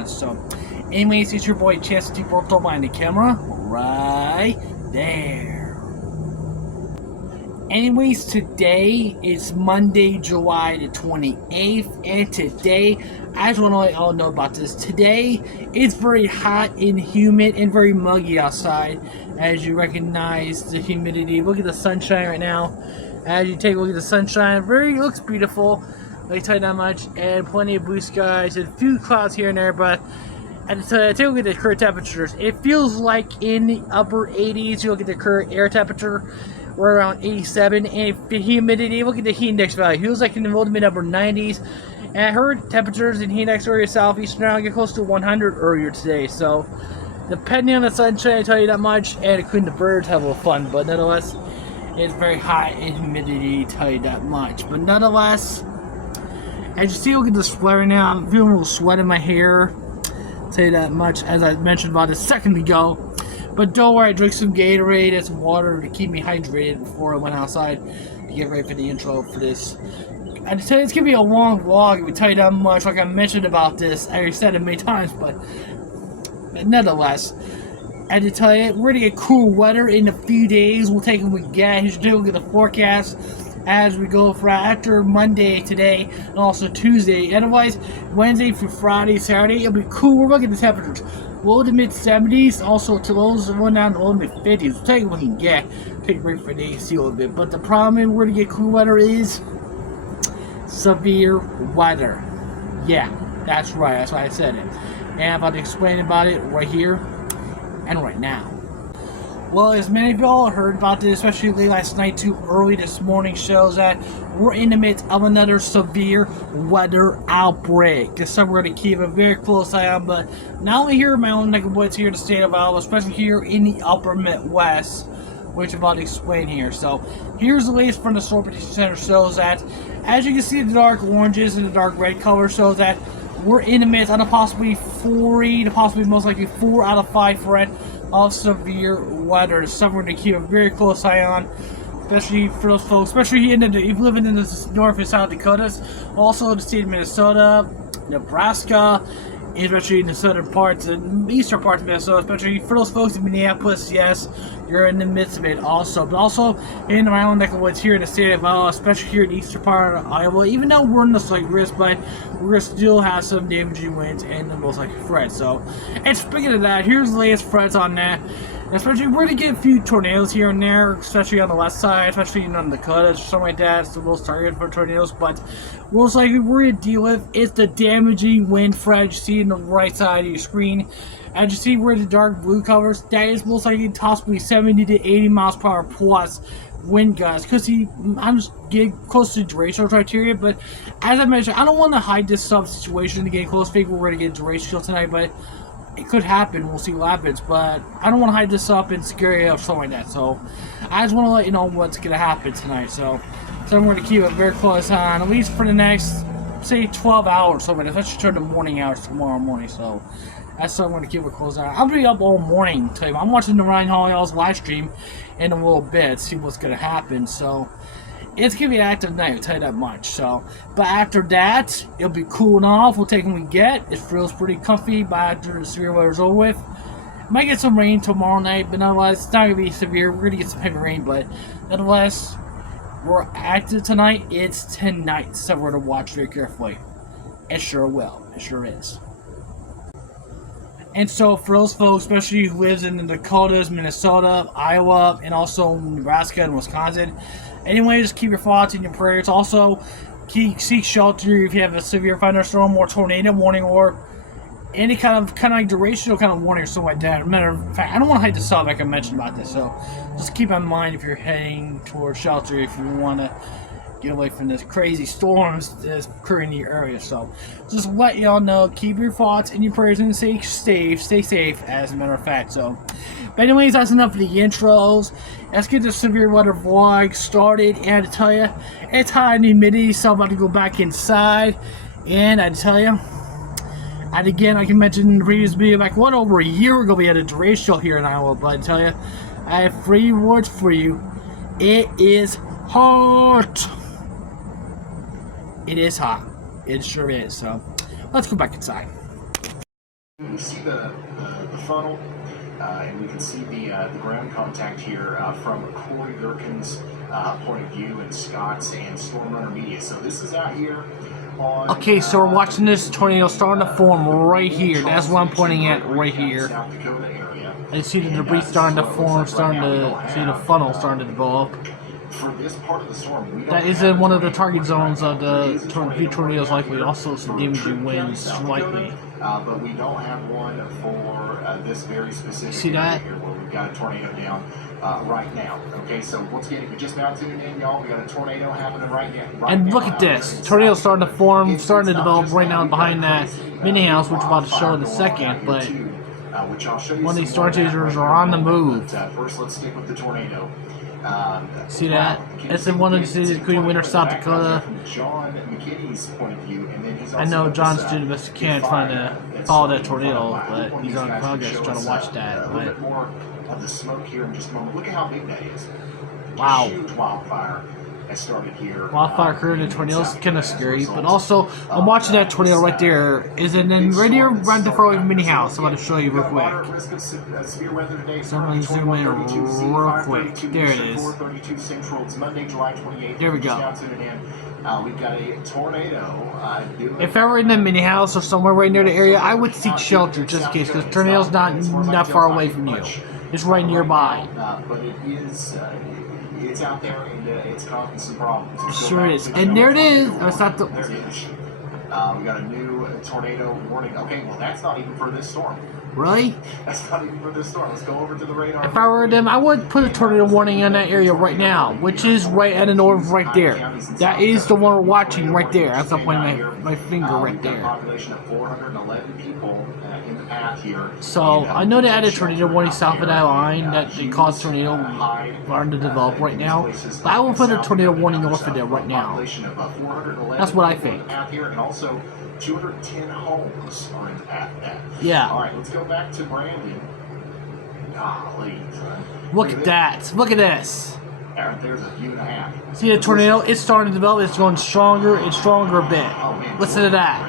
on. So, anyways, it's your boy Chastity Porto behind the camera, right there. Anyways, today is Monday, July the 28th, and today, I just want to let y'all know about this. Today, it's very hot and humid and very muggy outside, as you recognize the humidity. Look at the sunshine right now. As you take a look at the sunshine, it looks beautiful. Let me tell you that much, and plenty of blue skies and a few clouds here and there, but take a look at the current temperatures. It feels like in the upper 80s. You look at the current air temperature, we're around 87, and the humidity, look at the heat index value. It feels like in the low to mid upper 90s. And I heard temperatures in heat index area southeastern now get close to 100 earlier today. So, depending on the sunshine, I tell you that much, and including the birds have a little fun. But nonetheless, it's very high in humidity, tell you that much. But nonetheless, as you see, look at the sweat right now. I'm feeling a little sweat in my hair, tell you that much, as I mentioned about a second ago. But don't worry, I drank some Gatorade and some water to keep me hydrated before I went outside to get ready for the intro for this. I tell you, it's gonna be a long vlog. We tell you that much. Like I mentioned about this, I already said it many times, but nonetheless, I had to tell you, we're gonna get cool weather in a few days. We'll take what we get. Here's look at the forecast as we go for after Monday today and also Tuesday. Otherwise, Wednesday through Friday, Saturday, it'll be cool. We're looking at the temperatures. Low to mid 70s, also to lows going down to low to mid 50s. We'll take what we can get. Take a break for the AC a little bit. But the problem is we're gonna get cool weather is severe weather. Yeah, that's right. That's why I said it. And I'm about to explain about it right here and right now. Well, as many of y'all heard about this, especially late last night to early this morning, shows that we're in the midst of another severe weather outbreak. This something we're going to keep a very close eye on, but not only here in my own neck of woods here in the state of Iowa, especially here in the upper Midwest, which I'm about to explain here. So, here's the latest from the Storm Prediction Center, shows that, as you can see, the dark oranges and the dark red color shows that we're in the midst of a possibly 3 to possibly most likely 4 out of 5 threat of severe weather. Something we're going to keep a very close eye on, especially for those folks, especially if you live in the North and South Dakotas, also the state of Minnesota, Nebraska, especially in the southern parts and eastern parts of Minnesota, especially for those folks in Minneapolis. Yes, you're in the midst of it also, but also in my own neck of woods here in the state of Iowa, especially here in the eastern part of Iowa. Even though we're in the slight risk, but we're going to still have some damaging winds and the most likely threats. So, and speaking of that, here's the latest threats on that. Especially, we're going to get a few tornadoes here and there, especially on the west side, especially in the Dakotas or something like that. It's the most targeted for tornadoes, but most likely we're going to deal with is the damaging wind threat you see on the right side of your screen. As you see where the dark blue covers, that is most likely possibly 70 to 80 miles per hour plus wind gusts. Because I'm just getting close to Derecho criteria, but as I mentioned, I don't want to hide this sub situation to get close. I think we're going to get Derecho tonight, but it could happen. We'll see what happens, but I don't want to hide this up and scare you or something like that. So I just want to let you know what's going to happen tonight. So I'm going to keep it very close on, at least for the next, say, 12 hours. So especially during the morning hours tomorrow morning. So that's something I'm going to keep it close on. I'll be up all morning. Tell you, I'm watching the Ryan Hall's live stream in a little bit, see what's going to happen. So it's going to be an active night, I'll tell you that much. So, but after that, it'll be cooling off. We'll take what we get. It feels pretty comfy by after the severe weather's over with. Might get some rain tomorrow night, but nonetheless, it's not going to be severe. We're going to get some heavy rain, but nonetheless, we're active tonight. It's tonight, so we're going to watch very carefully. It sure will. It sure is. And so for those folks, especially who lives in the Dakotas, Minnesota, Iowa, and also Nebraska and Wisconsin, anyway, just keep your thoughts and your prayers. Also, seek shelter if you have a severe thunderstorm or tornado warning or any kind of like durational kind of warning or something like that. Matter of fact, I don't want to hide this up like I mentioned about this, so just keep in mind if you're heading towards shelter if you want to get away from this crazy storms that's occurring in your area. So just let y'all know, keep your thoughts and your prayers and stay safe as a matter of fact. So but anyways, that's enough of the intros. Let's get the severe weather vlog started. And to tell you, it's high in humidity, so I'm about to go back inside. And I tell you, and again, like I mentioned in the previous video, like over a year ago we had a Derecho here in Iowa. But I tell you, I have 3 words for you. It is hot. It is hot. It sure is. So let's go back inside. We see the funnel, and we can see the ground contact here from Corey Durkin's point of view, and Scott's and Storm Runner Media. So this is out here on... Okay, so we're watching this tornado starting to form right here. That's what I'm pointing at right here. South Dakota area. I see the debris starting to form, starting to see the funnel starting to develop. For this part of the storm, That is in one of the target zones of the few tornadoes likely. Also some damaging winds likely. But we don't have one for this very specific See that? area here where we've got a tornado down right now. Okay, so once again, if you're just now tuning in, y'all, we got a tornado happening right now. And look at this. Tornado starting to form, starting to develop right now behind that mini house, which I'm about to show in a second. But one of these storm chasers are on the move. First, let's stick with the tornado. See that? It's in one of the cities, including Winter, South Dakota. John McKinney's point of view, and then he's I know John's doing the best he can trying to follow that tornado, but he's on progress trying to watch that. A little bit more of the smoke here in just a moment. Look at how big that is. Wow. Huge wildfire has started here. Wildfire occurring in tornadoes kind of scary, but also I'm watching that tornado right there. Is it then right here, right the far away from mini house? I'm going to show you real quick. So I'm going to zoom in real quick. There it is. There we go. We've got a tornado. If I were in the mini house or somewhere right near the area, I would seek shelter just in case, because the tornado's not far away from you. It's right nearby. But it is. It's out there and it's causing some problems. Sure is. And there it is. It's not the... There it is. We got a new tornado warning. Okay, well that's not even for this storm. Really? That's not even for this storm. Let's go over to the radar. If I were them, I would put a tornado warning in that area right now, which is right at the north right there. That is the one we're watching right there. That's up pointing my finger right there. Population of 411 people in the path here. So I know they added tornado warning south of that line that they caused tornado starting to develop right now. But I will put a tornado warning north of there right now. That's what I think. And also 210 homes are in the path. Yeah. All right, let's go back to Brandon. Golly, son. Look at that. Look at this. There's a view and a half. See the tornado? It's starting to develop. It's going stronger and stronger a bit. Listen to that.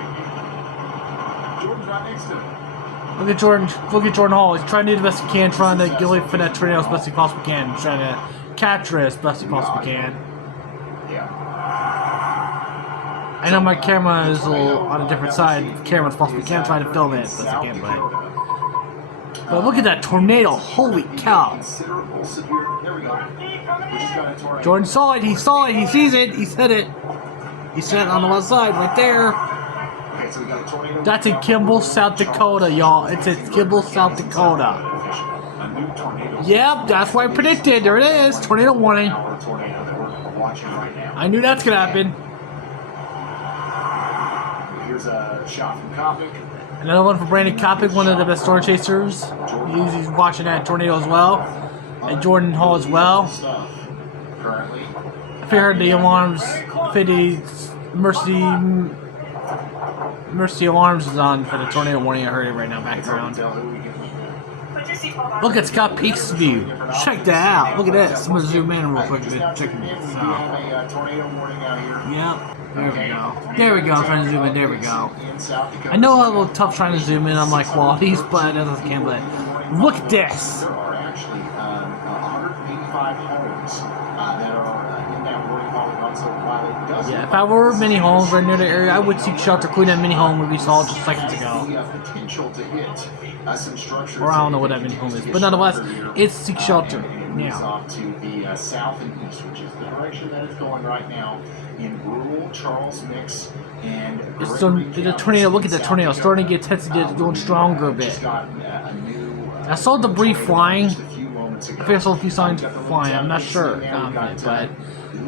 Jordan's right next to him. Look at Jordan. Look at Jordan Hall. He's trying to do the best he can, trying to get away from that tornado as best he possibly can. He's trying to capture it as best he possibly can. Yeah. I know my camera is a little on a different side. The camera's possibly can't try to film it, but I can't. But look at that tornado! Holy cow! Jordan saw it. He saw it. He sees it. He said it. He said it on the left side, right there. That's in Kimball, South Dakota, y'all. It's in Kimball, South Dakota. Yep, that's what I predicted. There it is. Tornado warning. I knew that's gonna happen. Here's a shot from Kopic. Another one for Brandon Kopic, one of the best storm chasers. He's watching that tornado as well. And Jordan Hall as well. I heard the alarms, 50 Mercy alarms is on for the tornado warning. I heard it right now, background. Look at Scott Peak's view. Check that out. Look at this. I'm going to zoom in real quick to check this out. Yep. There we go. There we go. I'm trying to zoom in. There we go. I know I'm a little tough trying to zoom in on my qualities, but as I can. But look at this. There are actually 185 homes that are in that warning polygon. So while it does, yeah, if I were mini homes right near the area, I would seek shelter, including that mini home we saw just seconds ago. Potential to hit some structures. Or I don't know what that mini home is, but nonetheless, it's seek shelter. Moves off to the south and east, which is the direction that it's going right now in rural Charles Mix and it's the tornado. Look at the tornado starting to get tested, going stronger a bit. I saw debris flying. I think I saw a few signs flying. I'm not sure, but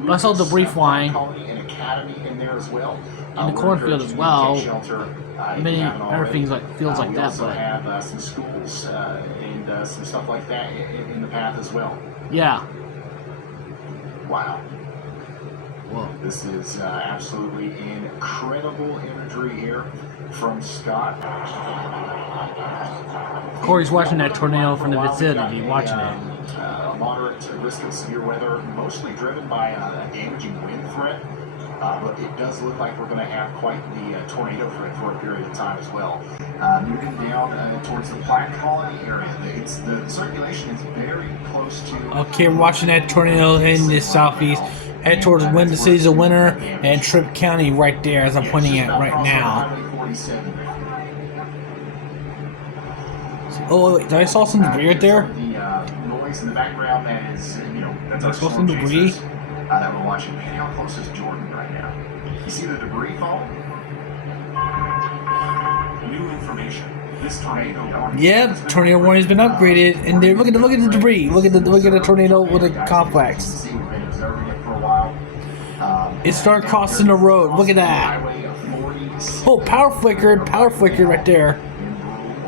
I saw debris flying in the cornfield as well. Many everything's like feels like that, but have some schools and some stuff like that in the path as well. Yeah. Wow. Whoa. This is absolutely incredible imagery here from Scott. Corey's watching that tornado from the vicinity, watching it. A moderate risk of severe weather, mostly driven by a damaging wind threat. But it does look like we're going to have quite the tornado for a period of time as well. Moving down towards the Platte Colony area, the circulation is very close to... Okay, we're watching that tornado in the southeast. Head towards the cities of Winter and Tripp County right there, as I'm pointing at right now. Oh, wait, did I saw some debris right there? The noise in the background, that is, that's I our saw storm some debris. chasers, that we're watching. Man, how close is Jordan right now? You see the debris fall? New information. This tornado. Yep, tornado warning's been upgraded, and there. Look at the debris. Look at the tornado with the complex. We've been observing it for a while. It started crossing the road. Look at that. Oh, power flickered right there.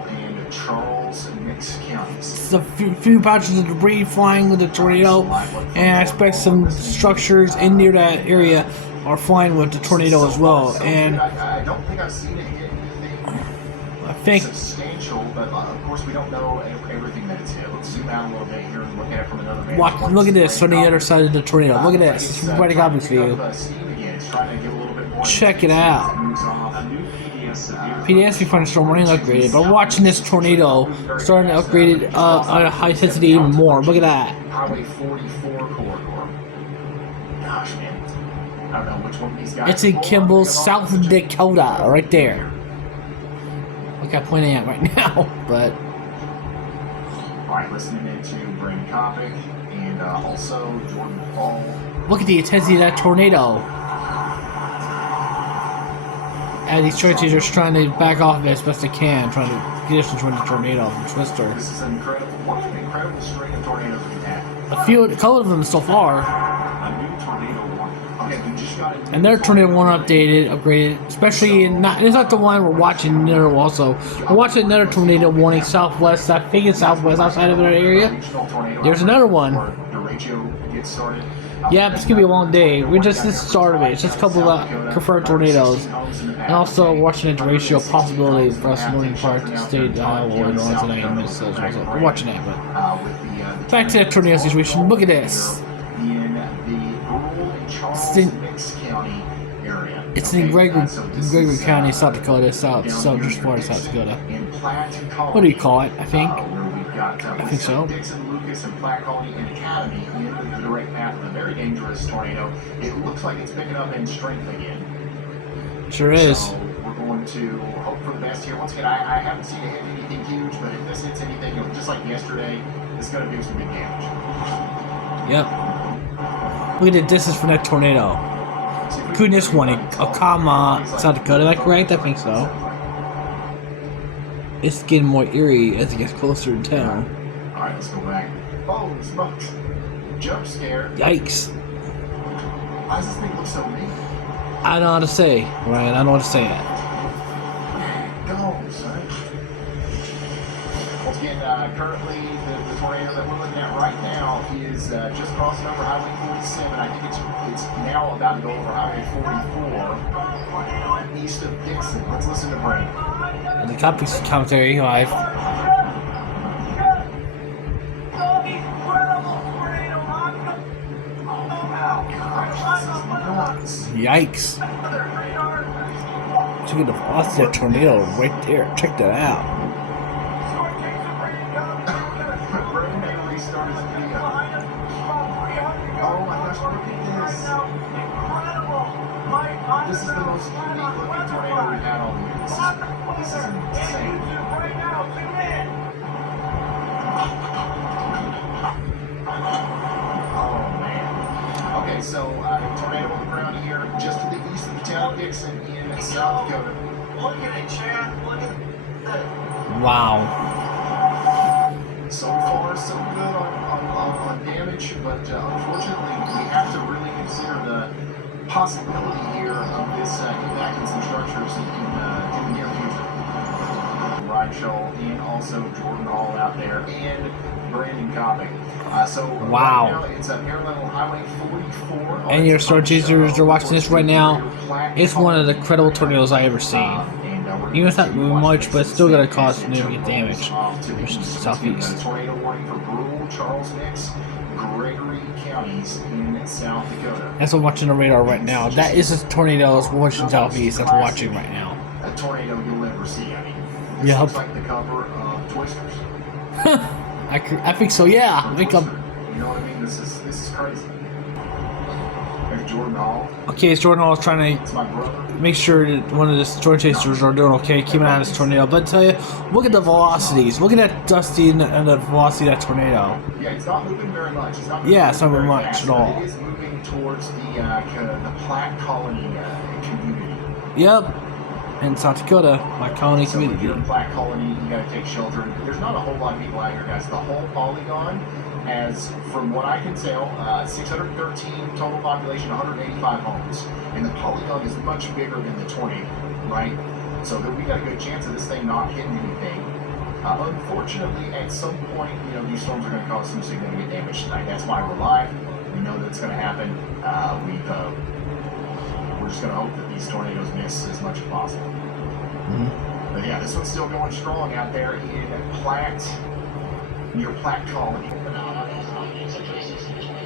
In Charles and Mix counties. It's a few patches of debris flying with the tornado, and I expect some structures in near that area are flying with the tornado as well. And I don't think I've seen it hit anything I think substantial, but of course we don't know everything that it's hit. Let's zoom out a little bit here and look at it from another vantage point. look at this on the other side of the tornado. Look at this. It's right obvious for you. Check it out. PDS find storm warning upgraded, but watching this tornado starting to upgrade it at a high intensity even more. Look at that. Highway 44 corridor. Gosh, man. I don't know which one of these guys. It's in Kimball, South Dakota, right there. Look, I'm pointing at right now, but. Alright, listening into Brandon Kopic and also Jordan Paul. Look at the intensity of that tornado. And these churches are trying to back off of it as best they can, trying to get us from the tornado from Twister. This is an incredible string of tornadoes we've had. A couple of them so far. A new tornado warning. Okay, we just got it. And their tornado one upgraded, especially in it's not the one we're watching. Another also, we're watching another tornado warning southwest. I think it's southwest outside of that area. There's another one. Derecho gets started. Yeah, it's gonna be a long day. We're just the start of it. It's just a couple of confirmed tornadoes, and also watching a Derecho possibility for us northern part of the state, Iowa, and all tonight in Minnesota. So we're watching that. But back to the tornado situation. Look at this. It's in Gregory County, South Dakota, just part of South Dakota. What do you call it? I think so. And Platte Colony and Academy in the direct path of a very dangerous tornado. It looks like it's picking up in strength again. Sure is. So we're going to hope for the best here. Once again, I haven't seen it hit anything huge, but if this hits anything, just like yesterday, it's going to do some big damage. Yep. Look at the distance from that tornado. Goodness, one. Akama, South Dakota. Is that correct? I think so. It's getting more eerie as it gets closer to town. Alright, let's go back. Oh, smokes. Jump scare. Yikes. Why does this thing look so big? I don't know how to say, Ryan. I don't know how to say it. Go, son. Once again, currently the tornado that we're looking at right now is just crossing over Highway 47. I think it's now about to go over Highway 44 east of Dixon. Let's listen to Brandon. And the commentary live. Yikes. Look at the velocity of that tornado right there. Check that out. This is the most unique looking tornado we've had all year. This is insane. Oh man. Okay, so tornado on the ground here, just to the east of the town of Dixon in South Dakota. Look at it, Chad. Look at that. Wow. So far, so good on damage, but unfortunately, we have to really consider the possibility here of this impacting some structures in the near future. Ryan Scholl and also Jordan Hall out there and Brandon Kopic. So wow. Right now it's a parallel Highway 44. And your star chasers are watching this right now. It's one of the incredible tornadoes I ever seen. Even if it's not moving much, but it's still gonna cause significant damage. Off to the Which is east. southeast. A tornado warning for Brule, Charles Mix, Gregory counties in South Dakota. That's what I'm watching the radar right now. That is a tornado that's watching southeast. That's watching right now. A tornado you'll ever see. I mean, this Yep. looks like the cover of Twisters. I think so. Yeah. You know what I mean? This is crazy. There's Jordan Hall. Okay, so Jordan Hall is trying It's my brother. to make sure that one of the storm chasers are doing okay, keeping an eye on this tornado. But I tell you, look at the velocities. Look at that Dusty and the velocity of that tornado. Yeah, it's not moving very much. It's not It's not moving very much fast, at all. but it is moving towards the Platte Colony community. Yep. In South Dakota, my colony So if community. you're in Platte Colony, you got to take shelter. There's not a whole lot of people out here, guys. The whole polygon has, from what I can tell, 613 total population, 185 homes, and the polygon is much bigger than the tornado, right? So that we got a good chance of this thing not hitting anything. Unfortunately, at some point, these storms are going to cause some significant damage tonight. That's why we're live. We know that's going to happen. We're just going to hope that these tornadoes miss as much as possible. But yeah, this one's still going strong out there in Platte, near Platte Colony.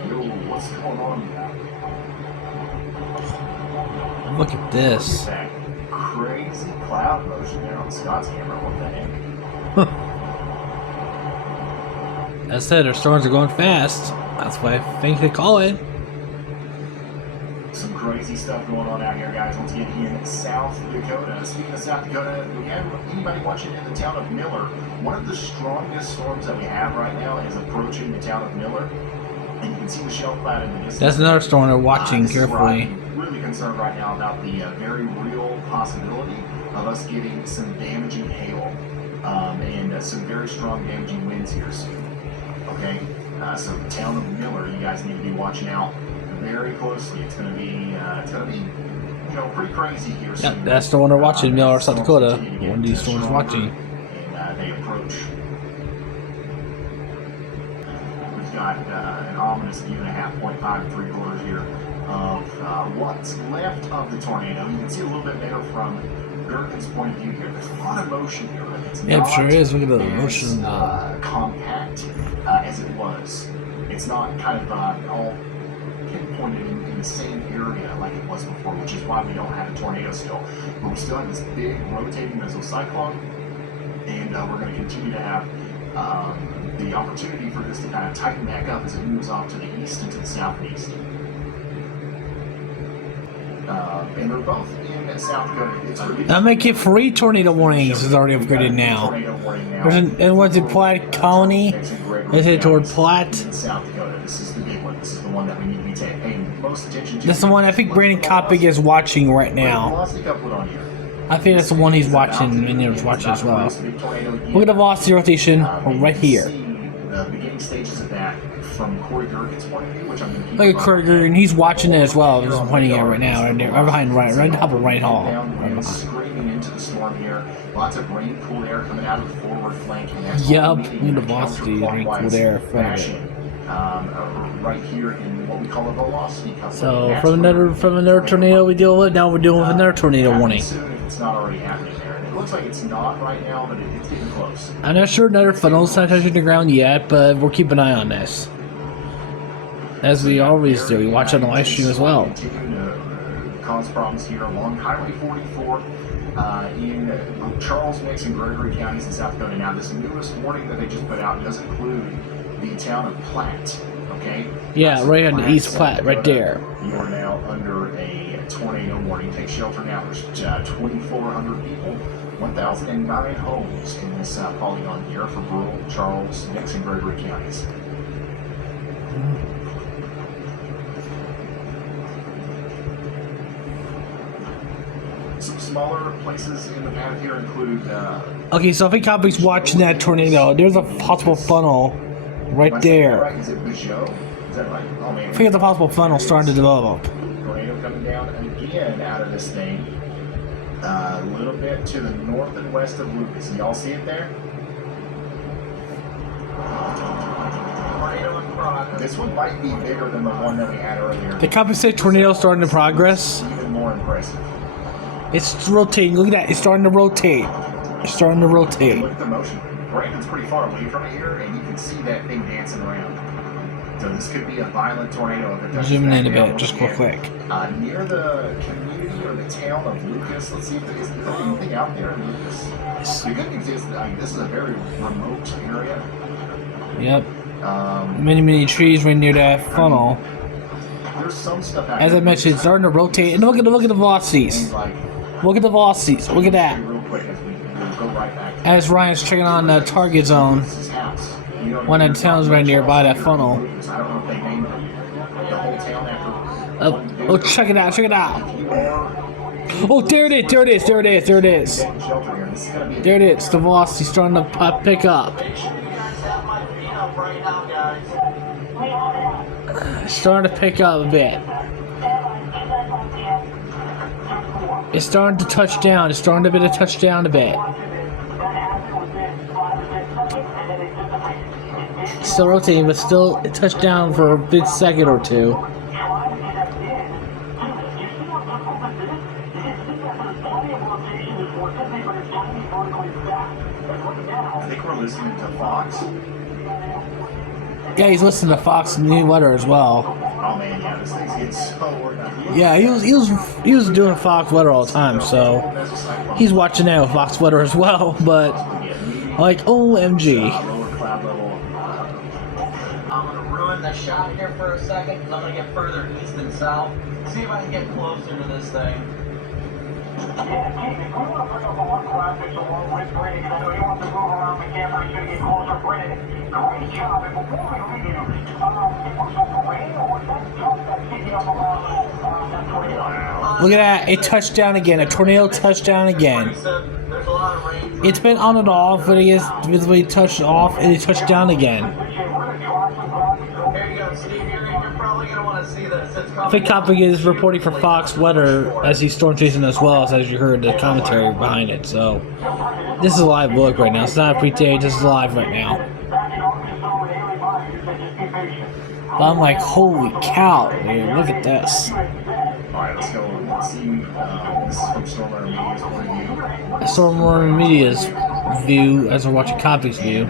Yo, what's going on here? Look at this. Look at that crazy cloud motion there on Scott's camera. What the heck? As I said, our storms are going fast. That's why I think they call it. Some crazy stuff going on out here, guys. Once again, in South Dakota. Speaking of South Dakota, do we have anybody watching in the town of Miller? One of the strongest storms that we have right now is approaching the town of Miller. And you can see the shell cloud in the distance. That's another storm they're watching This is where carefully. I'm really concerned right now about the very real possibility of us getting some damaging hail and some very strong damaging winds here soon. Okay? So the town of Miller, you guys need to be watching out very closely. It's gonna be pretty crazy here soon. Yep, that's the one they're watching, Miller, South Dakota. One of these storms stronger, watching. And they approach. We've got an ominous 2.5, 3/4 here of what's left of the tornado. You can see a little bit better from Gherkin's point of view here. There's a lot of motion here, but it's Yeah, it not sure is. Look at the as, motion. compact as it was. It's not kind of all pinpointed in the same area like it was before, which is why we don't have a tornado still. But we still have this big rotating mesocyclone, and we're going to continue to have the opportunity for this to kind of tighten back up as it moves off to the east and to the southeast. And they're both in South Dakota. I'm making 3 tornado warnings is already upgraded now. There's and what's it, Platte Colony? Is it toward Platte? South Dakota. This is the big one. This is the one that we need to be paying most attention to. That's the one I think Brandon Koppig is watching right now. I think that's the one he's watching and he's watching as well. Look at the velocity rotation right here. The beginning stages of that from Corey Gherkin's point of view, which I'm going to keep. Look at Corey, and he's watching it as well. I'm just pointing at it right now, right there, right behind, right top of right hall. And screaming into the storm here. Lots of rain cool air coming out of the forward flank. Yep, look at the velocity, rain cool air in front of it. Right here in what we call a velocity coupling. So from another tornado we deal with, now we're dealing with another tornado warning. Soon if it's not already happening there. And it looks like it's not right now, but it's getting close. I'm not sure another funnel's not touching the ground yet, but we'll keep an eye on this. As we always do, we watch on the live stream as well. Continuing to cause problems here along Highway 44 in Charles Mix and Gregory counties in South Dakota. Now, this newest warning that they just put out does include the town of Platte. Okay? Yeah, right on the East Platte, right there. You are now under a tornado warning. Take shelter now. There's 2,400 people, 1,009 homes in this polygon here for Brule, Charles, Mix, and Gregory counties. Some smaller places in the path here include. Okay, so if a copy's watching that tornado, there's a possible funnel right there. Right? Is it Derecho? Is that right? Oh man. I think it's a possible funnel starting to develop. Tornado coming down again out of this thing. A little bit to the north and west of Lucas. Y'all see it there? This one might be bigger than the one that we had earlier. The copy said tornado starting to progress. Even more impressive. It's rotating. Look at that. It's starting to rotate. It's starting to rotate. Look at the motion. Brandon's pretty far away from it here, and you can see that thing dancing around. So this could be a violent tornado if it does. Zooming in a bit, just real quick. Near the community or the town of Lucas. Let's see if is there anything out there in Lucas. The good news is that this is a very remote area. Yep. Many trees right near that funnel. There's some stuff out As I mentioned, it's starting to rotate. And look at the velocities. Look at the velocities. Look at that. As Ryan's checking on the target zone. One of the towns right nearby that funnel. Oh, check it out, check it out. Oh, there it is, there it is, there it is, there it is. There it is, the velocity's starting to pick up. It's starting to pick up a bit. It's starting to touch down, it's starting to touch down a bit. Still rotating, but still it touched down for a big second or two. I think we're listening to Fox. Yeah, he's listening to Fox New Weather as well. Oh man, yeah, this thing's getting so organized. Yeah, he was doing Fox Weather all the time, so he's watching now Fox Weather as well. But like, OMG. The shot here for a second because I'm going to get further east and south. See if I can get closer to this thing. Yeah, Keith, if we want to bring up a one classic along with Brady, because I know he wants to move around the camera so you get closer. Brandon, great job. And before we leave, was it rain or was that jump that kicking up around that tornado? Look at that, it touched down again. A tornado touched down again. It's been on and off, but it is visibly touched off and it touched down again. Fake Copy is reporting for Fox Weather as he's storm chasing as well, as you heard the commentary behind it. So this is a live look right now. It's not a pre-taped. This is live right now. But I'm like, holy cow, dude! Look at this. All right, let's go. Let's see. This is from Storm Runner Media's point of view. Storm Runner Media's view as we're watching Copy's view.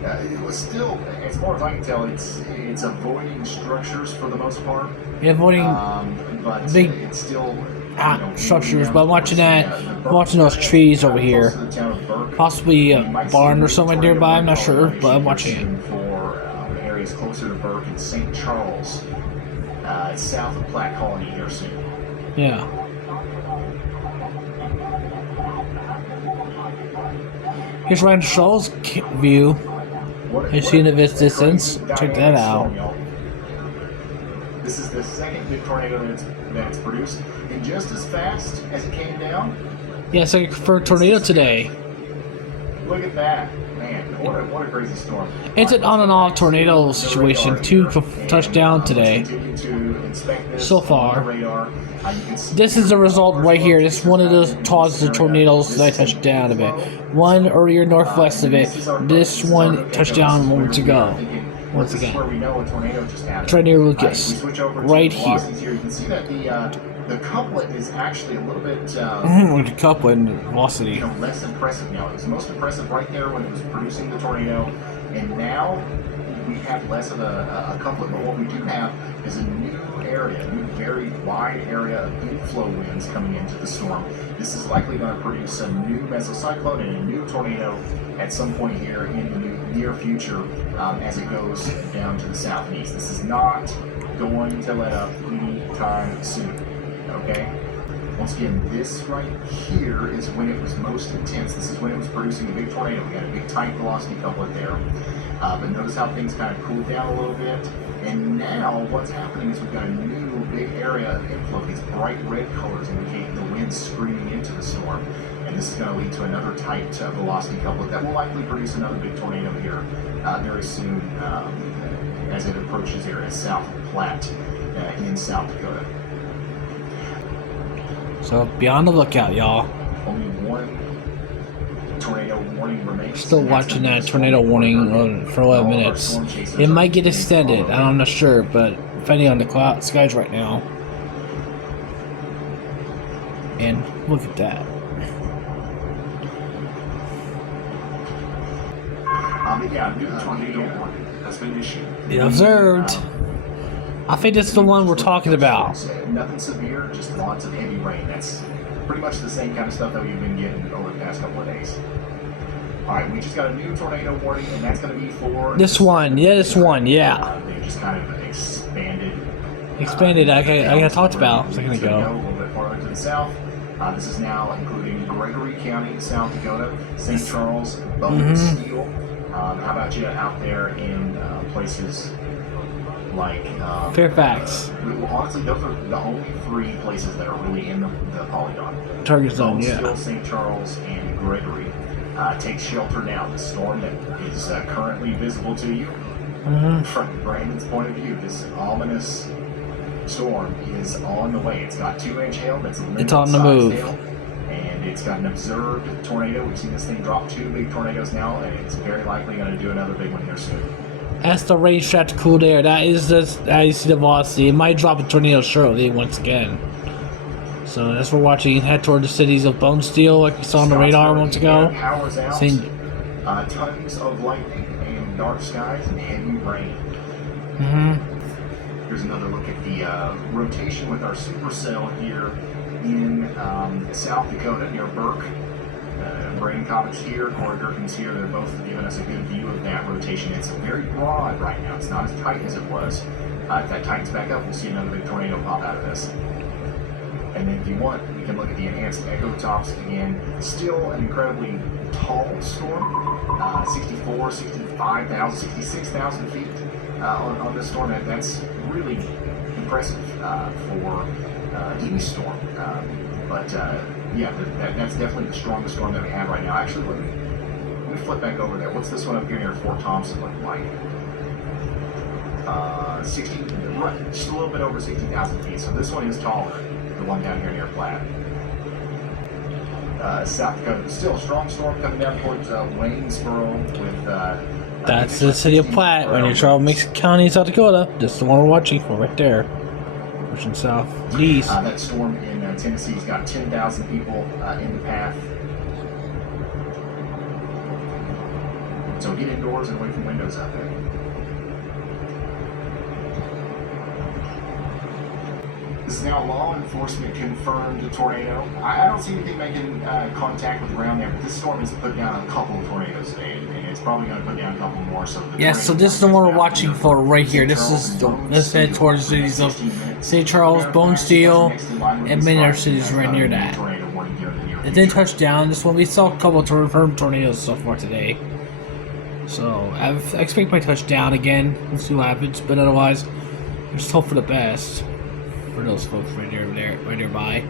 It was still, as far as I can tell, it's avoiding structures for the most part. Yeah, avoiding but big it's still structures. But I'm watching that, I'm watching those trees over here. Possibly a barn or something nearby. I'm not sure, but I'm watching it. For areas closer to Burke and St. Charles, south of Platte Colony here soon. Yeah. Here's Ryan Shaw's view. You see in the distance. Check that out. This is the second big tornado that's produced, and just as fast as it came down. Yeah, it's like for a tornado today. Look at that, man! What a crazy storm. It's an on and off tornado situation. 2 touchdown today. So far. This is the result right here. This is one of those causes of tornadoes that I touched down a bit. One earlier northwest of it. This one touched down moments ago. Once again. It's right near Lucas. Right here. You can see that the couplet is actually a little bit the couplet and velocity. Less impressive now. It was most impressive right there when it was producing the tornado, and now we have less of a couplet. But what we do have is a new area, a new very wide area of inflow winds coming into the storm. This is likely going to produce a new mesocyclone and a new tornado at some point here in the near future as it goes down to the south and east. This is not going to let up anytime soon. Okay? Once again, this right here is when it was most intense. This is when it was producing a big tornado. We got a big tight velocity couplet there. But notice how things kind of cooled down a little bit. And now what's happening is we've got a new big area of inflow. These bright red colors indicate the wind screaming into the storm. And this is going to lead to another tight velocity couplet that will likely produce another big tornado here very soon as it approaches here South Platte in South Dakota. So be on the lookout, y'all. Only one tornado warning remains. Still watching that tornado warning for 11 minutes. It might get extended. I'm not sure, but depending on the skies right now. And look at that. Yeah, new tornado warning has been issued. Observed. I think this is the one we're talking about. Nothing severe, just lots of heavy rain. That's pretty much the same kind of stuff that we've been getting over the past couple of days. Alright, we just got a new tornado warning, and that's going to be for... This one. Yeah, this one. Yeah. They just kind of expanded. Expanded. I got talked about a second ago. A little bit farther to the south. This is now including Gregory County, South Dakota, St. Charles, Bone Steel. How about you out there in places like Fairfax? Honestly, those are the only 3 places that are really in the polygon. Target zone, Bone yeah. Steel, St. Charles, and Gregory. Take shelter now. The storm that is currently visible to you, from Brandon's point of view, this ominous storm is on the way. It's got 2-inch hail. That's It's on the move. Hail, and it's got an observed tornado. We've seen this thing drop 2 big tornadoes now, and it's very likely going to do another big one here soon. That's the rain stretch cool there. That is just how you see the velocity. It might drop a tornado shortly once again. So as we're watching, head toward the cities of Bone Steel, like we saw on the radar once ago. Powers out. Same. Tons of lightning and dark skies and heavy rain. Here's another look at the rotation with our SuperCell here in South Dakota near Burke. Brain Coppick's here, Corey Gerken's here. They're both giving us a good view of that rotation. It's very broad right now. It's not as tight as it was. If that tightens back up, we'll see another big tornado pop out of this. And then if you want, we can look at the enhanced echo tops again. Still an incredibly tall storm, 64, 65,000, 66,000 feet on this storm. That's really impressive for any storm. Yeah, that's definitely the strongest storm that we have right now. Actually, let me flip back over there. What's this one up here near Fort Thompson look like? 60, just a little bit over 60,000 feet. So this one is taller. The one down here near Platte. South Dakota, still a strong storm coming down towards Waynesboro with... That's the city of Platte, right near Charles Mixon County, South Dakota. That's the one we're watching for right there. Pushing southeast. That storm in Tennessee's got 10,000 people in the path. So get indoors and away from windows out there. This is now law enforcement confirmed a tornado. I don't see anything making contact with the ground there, but this storm has put down a couple of tornadoes today, and it's probably going to put down a couple more. So So this is the one we're watching for right here. This head towards the cities of St. Charles, Bone Steel, and many other cities right near that. It didn't touch down. This one we saw a couple of confirmed tornadoes so far today. So I expect my touchdown again. We'll see what happens, but otherwise, just hope for the best. For those folks right nearby.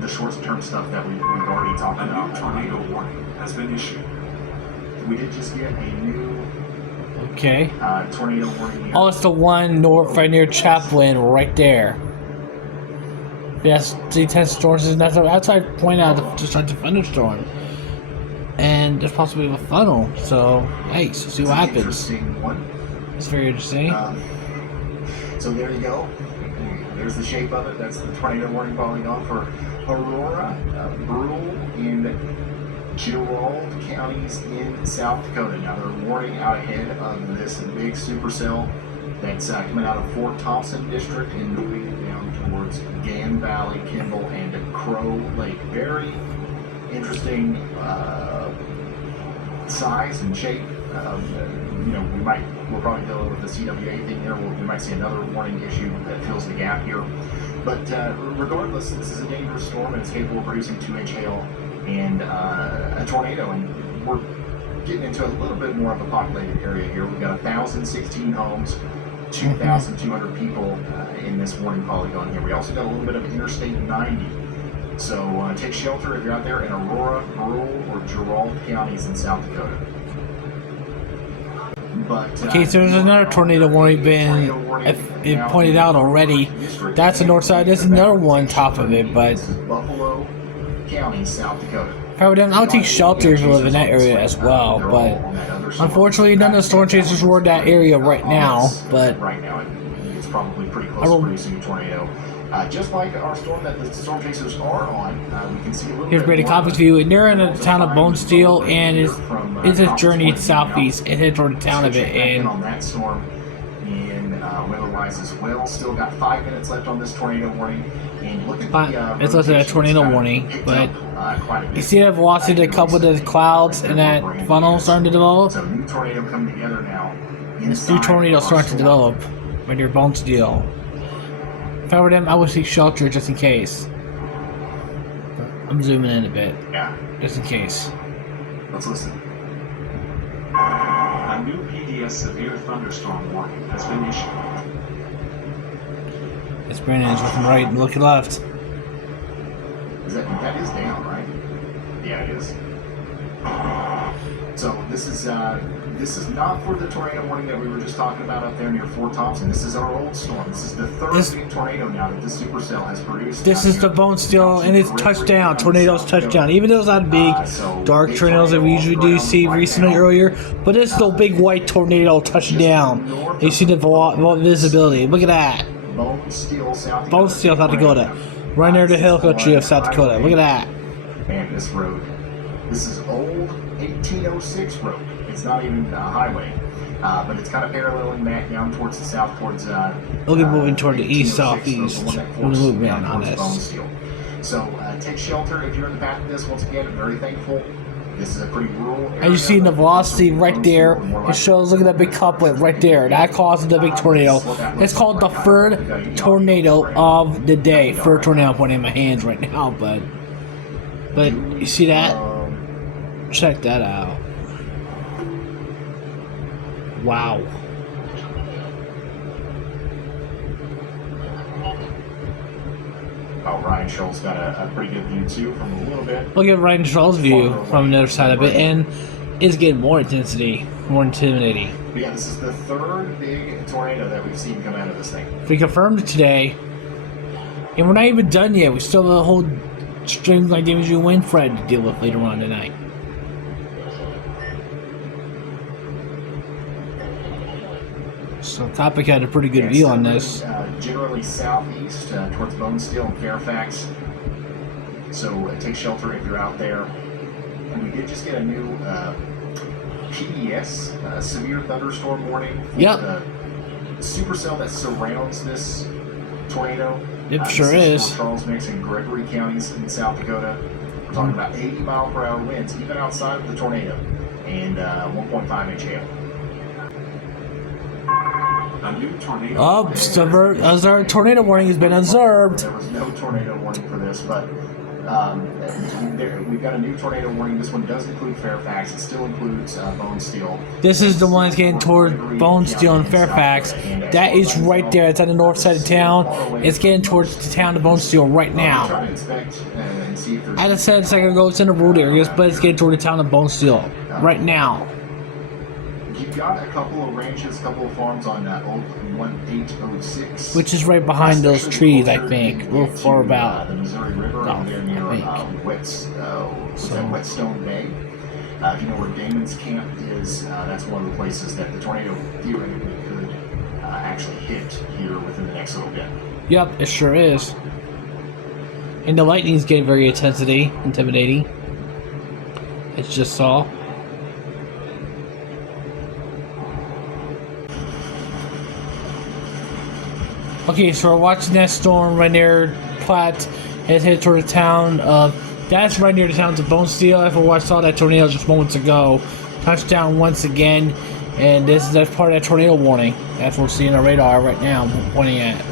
The short-term stuff that we've already talked about. A tornado warning has been issued. We did just get a new tornado warning. Oh, it's the one north right near Chaplin, right there. Yes, the intense storms is that's why I point out just like the thunderstorm. And there's possibly a funnel, so hey, so see what happens. Interesting one. It's very interesting. So there you go. There's the shape of it. That's the tornado warning polygon for Aurora, Brule, and Gerald counties in South Dakota. Now they're warning out ahead of this big supercell that's coming out of Fort Thompson district and moving down towards Gan Valley, Kimball, and Crow Lake. Very interesting size and shape. We're probably dealing with the CWA thing here. We might see another warning issue that fills the gap here. But regardless, this is a dangerous storm and it's capable of producing 2-inch hail and a tornado. And we're getting into a little bit more of a populated area here. We've got 1,016 homes, 2,200 people in this warning polygon here. We also got a little bit of Interstate 90. So take shelter if you're out there in Aurora, Brule, or Gerald counties in South Dakota. But, so there's another tornado warning been pointed out already. That's the north side. There's another one on top of it, but Buffalo County, South Dakota. If I were them, I would take shelter if you live in that area as well. But unfortunately, none of the storm chasers were in that area right now. But right now, it's probably pretty close to producing a tornado. Just like our storm that the storm chasers are on, we can see a little Here's bit Brady more Copp's view, and they're in the town of Bone Steel, and it's a journey southeast and head toward the town of it. And on that storm and weather-wise as well. Still got 5 minutes left on this tornado warning. And look at the it's listed a tornado warning, but you see that velocity to couple the clouds and that funnel starting to develop. So new tornado coming together now. This new tornado starting to develop right near Bone Steel. If I were them, I would seek shelter just in case. I'm zooming in a bit. Yeah. Just in case. Let's listen. A new PDS severe thunderstorm warning has been issued. It's Brandon's looking right and looking left. That is down, right? Yeah, it is. So this is not for the tornado warning that we were just talking about up there near Fort Thompson. This is our old storm. This is the third big tornado now that this SuperCell has produced. This is the Bone Steel, and it's touchdown. Tornadoes touchdown. Even though it's not big, dark tornadoes that we usually do see recently earlier, but it's the big white tornado touchdown. You see the visibility. Look at that. Bone Steel, South Dakota. Right near the hill country of South Dakota. Look at that. Man, this road. This is old 1806 road. It's not even a highway, but it's kind of paralleling back down towards the south, towards. Look at moving toward the east, southeast. We'll move man on this. So take shelter if you're in the path of this. Once again, I'm very thankful. This is a pretty rural area. As you see the velocity right there, it shows, look at that big couplet right there. That caused the big tornado. It's called the third tornado of the day. Third tornado, I'm pointing in my hands right now, but you see that? Check that out. Wow. Oh, Ryan Schultz got a pretty good view too from a little bit. Look at Ryan Schultz's view from the other side of it, and it's getting more intensity, more intimidating. But yeah, this is the third big tornado that we've seen come out of this thing. We confirmed it today, and we're not even done yet. We still have a whole string like damaging wind threat to deal with later on tonight. So Topic had a pretty good view on this. Generally southeast towards Bone Steel and Fairfax. So take shelter if you're out there. And we did just get a new PDS, severe thunderstorm warning for the SuperCell that surrounds this tornado. It sure is. Charles Mix and Gregory counties in South Dakota. We're talking about 80-mile-per-hour winds, even outside of the tornado, and 1.5-inch hail. A new tornado. Our tornado warning has been observed. There was no tornado warning for this, but we've got a new tornado warning. This one does include Fairfax. It still includes Bone Steel. This is the one that's getting toward Bone Steel and Fairfax. That is right there. It's on the north side of town. It's getting towards the town of Bone Steel right now. I just said a second ago it's in the rural areas, but it's getting toward the town of Bone Steel right now. You've got a couple of ranches, a couple of farms on that old 1806. Which is right behind those trees, I think. A little far about. The Missouri River out there near Whetstone Bay. If you know where Damon's Camp is, that's one of the places that the tornado theoretically could actually hit here within the next little bit. Yep, it sure is. And the lightning's getting very intimidating. It's just saw. Okay, so we're watching that storm right near Platte. It's headed toward the town of... That's right near the town of Bone Steel. I saw that tornado just moments ago. Touchdown once again. And that's part of that tornado warning. That's what we're seeing on our radar right now. I'm pointing at.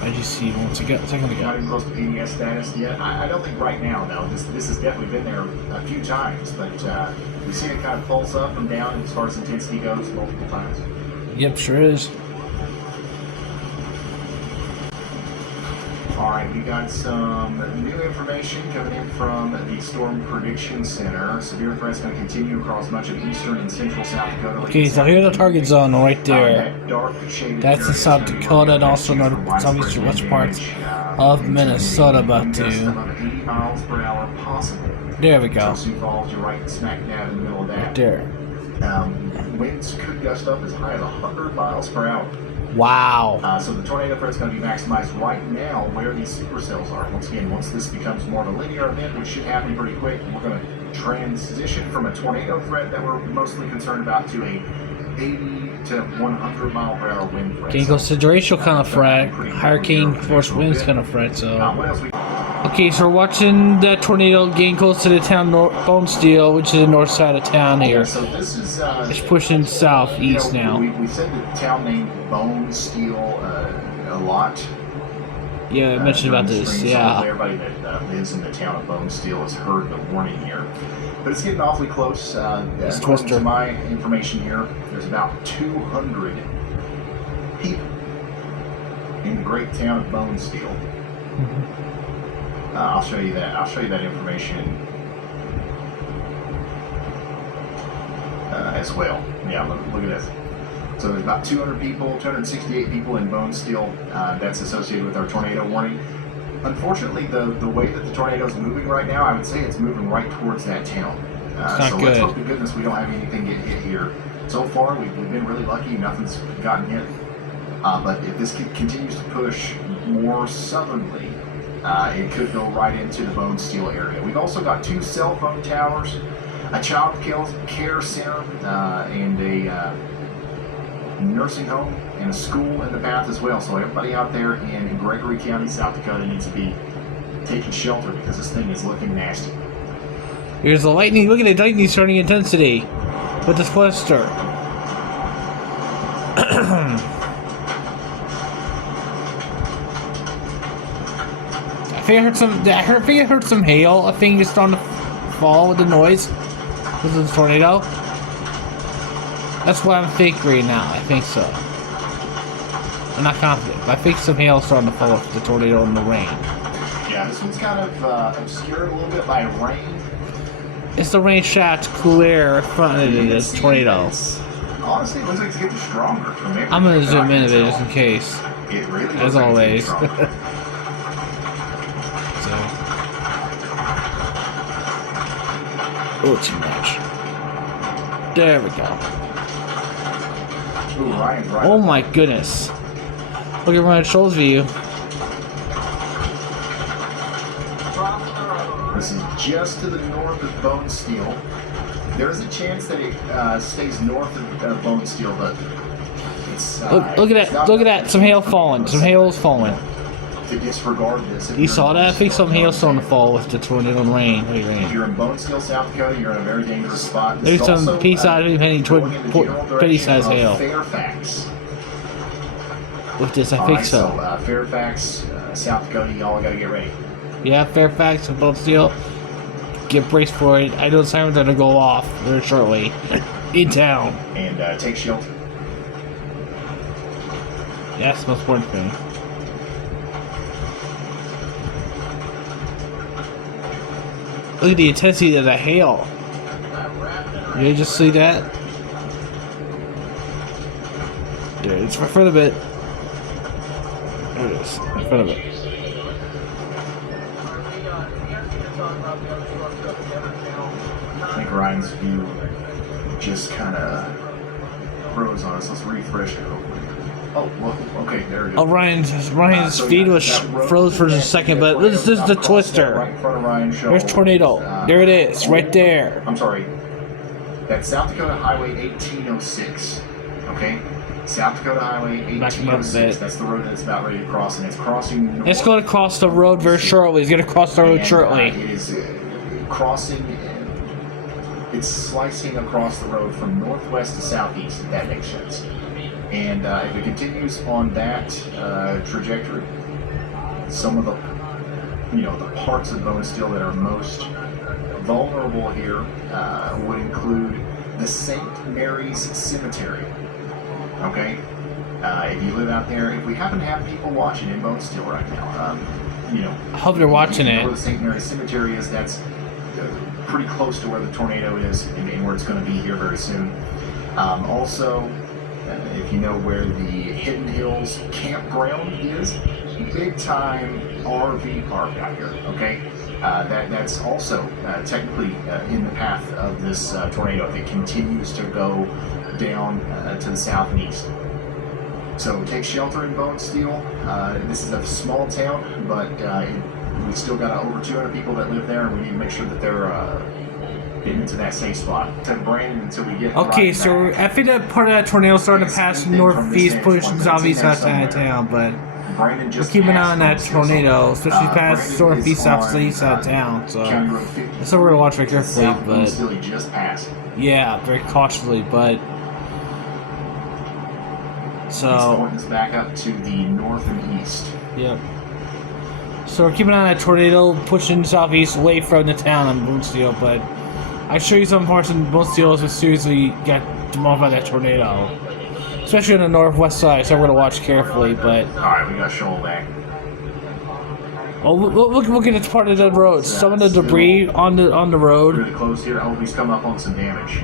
As you see once again, a second ago. Not even close to PDS status yet. I don't think right now, though. This has definitely been there a few times. But we've seen it kind of pulse up and down as far as intensity goes multiple times. Yep, sure is. Alright, we got some new information coming in from the Storm Prediction Center. Severe threats going to continue across much of eastern and central South Dakota. Okay, so here's the target zone right there. That's in South Dakota and also north, southeastern west parts of Minnesota, about to. 80 miles per hour possible. There we go. Sioux Falls, you're right smack dab in the middle of that. Right there. Winds could gust up as high as 100 miles per hour. Wow. So the tornado threat is going to be maximized right now where these supercells are. Once again, once this becomes more of a linear event, which should happen pretty quick, we're going to transition from a tornado threat that we're mostly concerned about to a 80 to 100 mile per hour wind threat. Getting close to Derecho kind of threat. Hurricane force winds kind of threat. So. What else we? Okay, so we're watching the tornado getting close to the town Bone Steel, which is the north side of town here. Yeah, so this is It's pushing southeast now. We said the town name Bone Steel a lot. Yeah, I mentioned about this. Yeah. Everybody that lives in the town of Bone Steel has heard the warning here, but it's getting awfully close. According to my information here, there's about 200 people in the great town of Bone Steel. I'll show you that. I'll show you that information as well. Yeah, look at this. So there's about 200 people, 268 people in Bone Steel that's associated with our tornado warning. Unfortunately, the way that the tornado is moving right now, I would say it's moving right towards that town. So let's hope to goodness we don't have anything get hit here. So far, we've been really lucky. Nothing's gotten hit. But if this continues to push more southerly, it could go right into the Bone Steel area. We've also got 2 cell phone towers, a child care center, and a nursing home and a school in the path as well. So everybody out there in Gregory County, South Dakota needs to be taking shelter because this thing is looking nasty. Here's the lightning. Look at the lightning starting intensity with this cluster. I think I heard some hail. I think it's starting to fall with the noise. This is a tornado. That's what I'm thinking right now. I think so. I'm not confident, but I think some hail is starting to fall with the tornado and the rain. Yeah, this one's kind of obscured a little bit by rain. It's the rain shot clear in front of this tornado. Honestly, it looks like it's getting stronger from everything. I'm gonna zoom in a bit just in case. It really as always. Oh, too much. There we go. Ooh, Ryan's right. Oh my goodness. Look at Ryan's Shoals view. This is just to the north of Bone Steel. There is a chance that it stays north of Bone Steel, but it's... look at that. Look at that. Some hail falling. Some hail is falling. To disregard this. You saw that? I think some hail starting to fall with the tornado and rain. If you're in Bone Steel, South Dakota, you're in a very dangerous spot. There's some pea-sized, penny-sized hail. Fairfax. With this, I think so. So Fairfax, South Dakota, y'all gotta get ready. Yeah, Fairfax and Bone Steel. Get braced for it. I know the sirens are gonna go off very shortly in town. And take shelter. Yeah, that's the most important thing. Look at the intensity of the hail. You just see that? There, it's in front of it. There it is, in front of it. I think Ryan's view just kind of froze on us. Let's refresh it real quick. Oh, well, okay, there we go. Oh, Ryan's feed was froze for just a second, but this is the twister. Right in front of Ryan's show. There's tornado. There it is, right there. I'm sorry. That's South Dakota Highway 1806. Okay? South Dakota Highway 1806. That's the road that's about ready to cross, and it's crossing north. It's going to cross the road very shortly. It's going to cross the road shortly. It is crossing, it's slicing across the road from northwest to southeast, if that makes sense. And if it continues on that trajectory, some of the, the parts of Bone Steel that are most vulnerable here would include the St. Mary's Cemetery. Okay? If you live out there, if we happen to have people watching in Bone Steel right now, I hope they're watching it. Where the St. Mary's Cemetery is, that's pretty close to where the tornado is and where it's going to be here very soon. Also, if you know where the Hidden Hills campground is, big time RV park out here, okay? That's also technically in the path of this tornado if it continues to go down to the south and east. So take shelter in Bone Steel. This is a small town, but we still got over 200 people that live there, and we need to make sure that they're getting into that safe spot. To Brandon until we get. Okay, right so back. I think that part of that tornado started to pass Anything from northeast, this pushing standpoint, southeast but it's in outside there of town, but Brandon we're just keeping an eye passed on that Bone Steel, so, tornado, especially past Brandon northeast, is southeast on, side of town. So County Road 50. that's what we're gonna watch very carefully. South Bone But Steel, he just passed. yeah, very cautiously. But He's so pointing us back up to the north and east. yep. So we're keeping an eye on that tornado pushing southeast away from the town on Bone Steel, but I show you some parts in Bone Steel as soon as we get demolished by that tornado, especially on the northwest side. So we're gonna watch carefully. But All right, we got shoal back. well, look at this part of the road. Some of the debris on the road. Really close here. Oh, he's come up on some damage.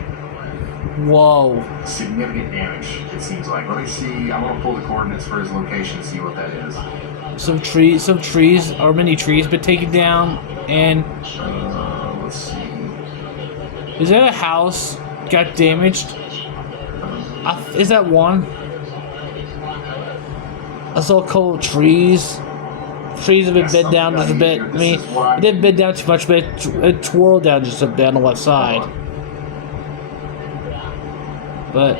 Whoa. Significant damage, it seems like. Let me see. I'm gonna pull the coordinates for his location and see what that is. Some trees, or many trees, been taken down, and Let's see. is that a house got damaged? Is that one? I saw a couple of trees. Trees have been bent down just a bit. I mean, it didn't bend down too much, but it twirled down just a bit on the left side. But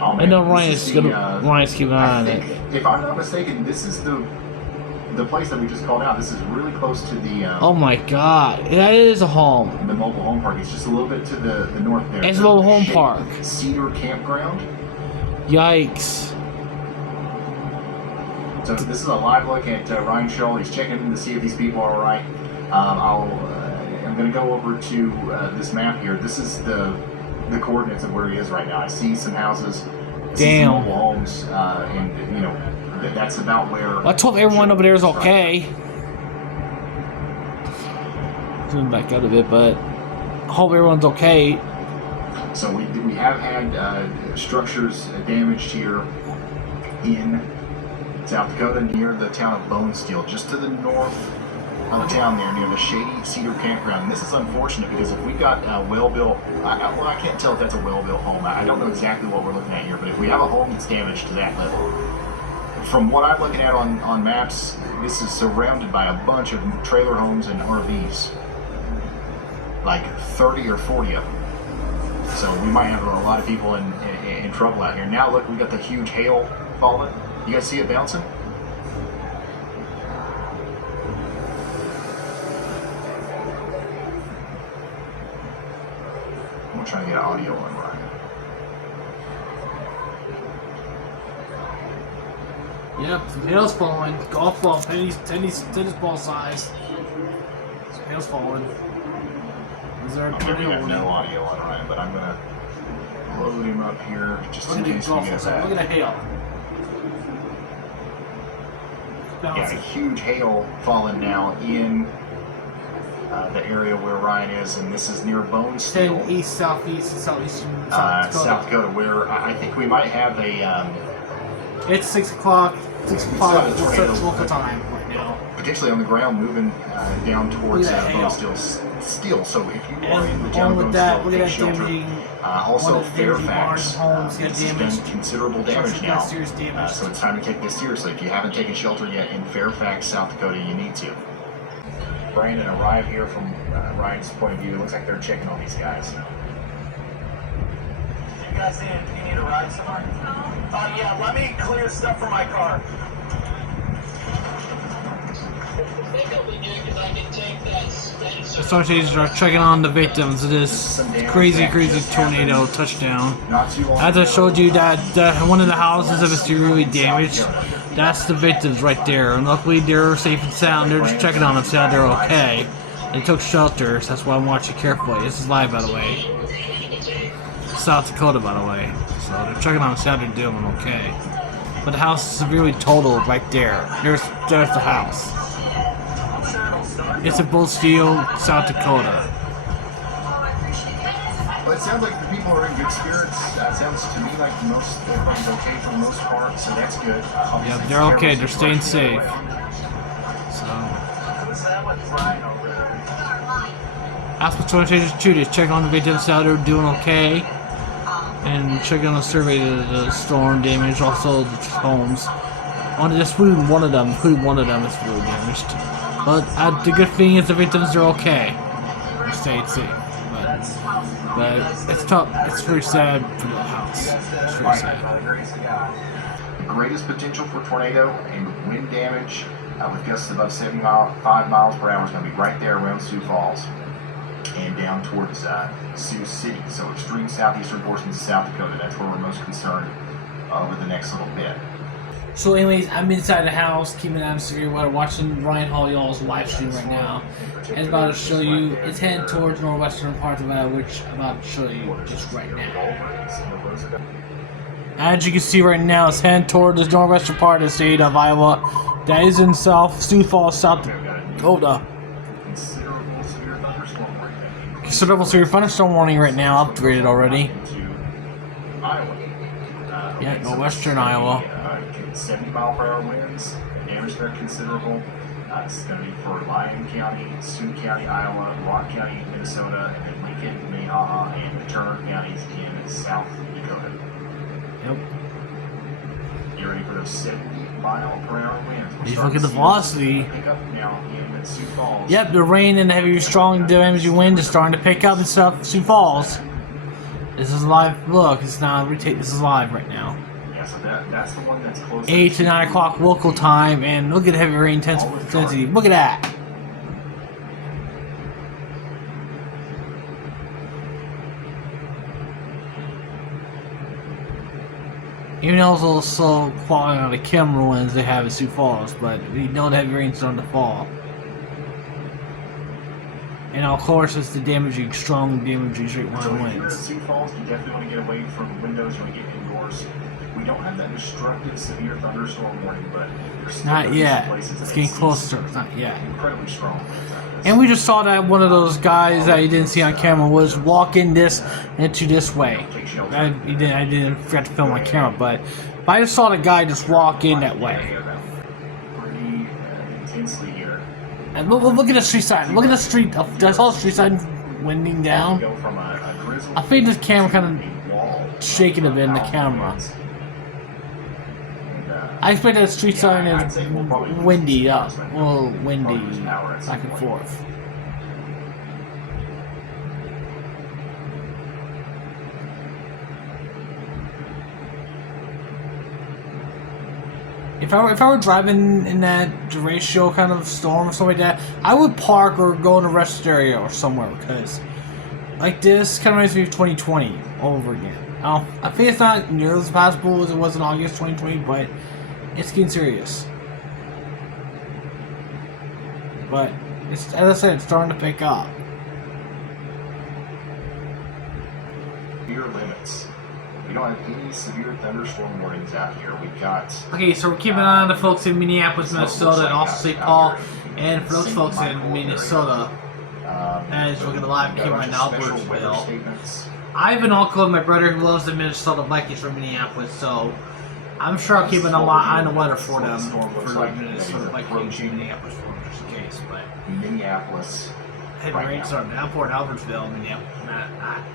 Oh, man, I know this is Ryan's keeping an eye I on it. think, if I'm not mistaken, this is the place that we just called out. This is really close to the Oh my god, that is a home. the mobile home park. It's just a little bit to the north there. It's a The mobile home Shady park. Cedar Campground. Yikes. So this is a live look at Ryan Scholl. He's checking in to see if these people are all right. I'm going to go over to this map here. This is the coordinates of where he is right now. I see some houses. I see some Damn. mobile homes, and you know that's about where. I told everyone over there is right now. okay. Zoom back out a bit, but I hope everyone's okay. So we have had structures damaged here in South Dakota near the town of Bone Steel, just to the north of the town there, near the Shady Cedar Campground. And this is unfortunate because if we got a well-built, well, I can't tell if that's a well-built home. I don't know exactly what we're looking at here, but if we have a home that's damaged to that level, from what I'm looking at on maps, this is surrounded by a bunch of trailer homes and RVs, like 30 or 40 of them. So we might have a lot of people in trouble out here. Now look, we got the huge hail falling. You guys see it bouncing? I'm trying to get audio on Ryan. Yep, hail's falling. Golf ball, tennis ball size. Hail's falling. Is there a We tornado have warning? no audio on Ryan, but I'm gonna load him up here just in Look at case the we golf get ball size. Look that. at the hail. Yeah, Bouncing. huge hail falling now in the area where Ryan is, and this is near Bone Steel, 10 east, southeast, and southeastern South Dakota. South Dakota, where I think we might have a It's 6 o'clock. 6 still o'clock. have a It's tornado. local time right now. potentially on the ground moving down towards Look at that hail. Bone Steel. So if you are in the And town along of with Bone that, Steel, look at take that shelter. damaging. Also, one of the damaging Fairfax, barns, homes got this has damaged. been considerable damage Structures now. got serious damage. So it's time to take this seriously. If you haven't taken shelter yet in Fairfax, South Dakota, you need to. Brandon arrived here from Ryan's point of view. It looks like they're checking on these guys. You guys need a ride somewhere? Yeah, let me clear stuff from my car. The Sergeant agents are checking on the victims of this crazy tornado touchdown. Not too long As I ago, showed you that one of the houses that was severely damaged, that's the victims right there. And luckily they're safe and sound. They're just checking on them, see how they're okay. They took shelter, so that's why I'm watching carefully. This is live, by the way. South Dakota, by the way. So they're checking on them, see how they're doing, okay. But the house is severely totaled right there. There's the house. It's in Bullsfield, South Dakota. Well, it sounds like the people are in good spirits. It sounds to me like everybody's okay for the most part, so that's good. Yeah, they're okay. They're staying safe. So, ask the Sergeant agents too. Just check on the victims, how they're doing okay. and checking on a survey of the storm damage, also the homes. On this one of them is really damaged. But the good thing is the victims are okay. They stayed safe. But it's tough. It's very sad for the house. It's very sad. The greatest potential for tornado and wind damage with gusts above 75 miles per hour is going to be right there around Sioux Falls and down towards Sioux City. So extreme southeastern portions of South Dakota. That's where we're most concerned over the next little bit. So anyways, I'm inside the house, keeping an eye on severe weather, watching Ryan Hall y'all's live stream right now. And it's about to show you, it's heading towards northwestern parts of Iowa, which I'm about to show you just right now. As you can see right now, it's heading towards the northwestern part of the state of Iowa. That is in Sioux Falls, South Dakota. Considerable severe thunderstorm warning right now, upgraded already. Yeah, northwestern Iowa. 70 mile per hour winds, damage there considerable. This is going to be for Lyon County, Sioux County, Iowa, Rock County, Minnesota, and then Lincoln, Minnehaha, and Turner counties in South Dakota. Yep. Get ready for those 70 mile per hour winds. You look at the velocity. Pick up now in Sioux Falls. Yep, the rain and the heavy, strong, damaging wind is starting to pick up in Sioux Falls. This is live. Look, it's not retake. This is live right now. Yeah, so that's the one that's close. 8 to 9 o'clock local time, and look at heavy rain intensity. Look at that. Even though it's a little slow quality on the camera lens they have in Sioux Falls, but we know the heavy rain's starting to fall. And of course, it's the damaging, strong damaging straight line So if you're in winds. Sioux Falls, you definitely want to get away from windows. You want to get indoors. We don't have that destructive severe thunderstorm warning, but there's still Not some yet. places It's that getting see closer. It's not yet. incredibly strong winds out of this. And we just saw that one of those guys that you didn't see on camera was walking this into this way. I didn't forget to film on camera, but I just saw the guy just walk in that way. Pretty intensely here. And look at the street sign. Look at the street. That's all the street sign winding down. Go from a drizzle I think this camera kind to a wall. of shaking a bit in the camera. And, I expect that street sign I'd is say we'll probably lose windy some up, cars, a little windy cars power at some back and point. forth. If I were driving in that Derecho kind of storm or something like that, I would park or go in a rest area or somewhere, because like this kind of reminds me of 2020 all over again. I think it's not nearly as possible as it was in August 2020, but it's getting serious. But it's, as I said, it's starting to pick up. Severe limits. We don't have any severe thunderstorm warnings out here. We've got. Okay, so we're keeping an eye on the folks in Minneapolis, Minnesota, and also St. Paul, and for those folks in Minnesota, as we're gonna live cam right now, Albertville. I have an uncle and my brother who loves the Minnesota Vikings from Minneapolis, so I'm sure I'll keep an eye on the weather for them, for like Minnesota Vikings in Minneapolis, for them, just in case. But Minneapolis. heavy rain starting downpour in Albertville,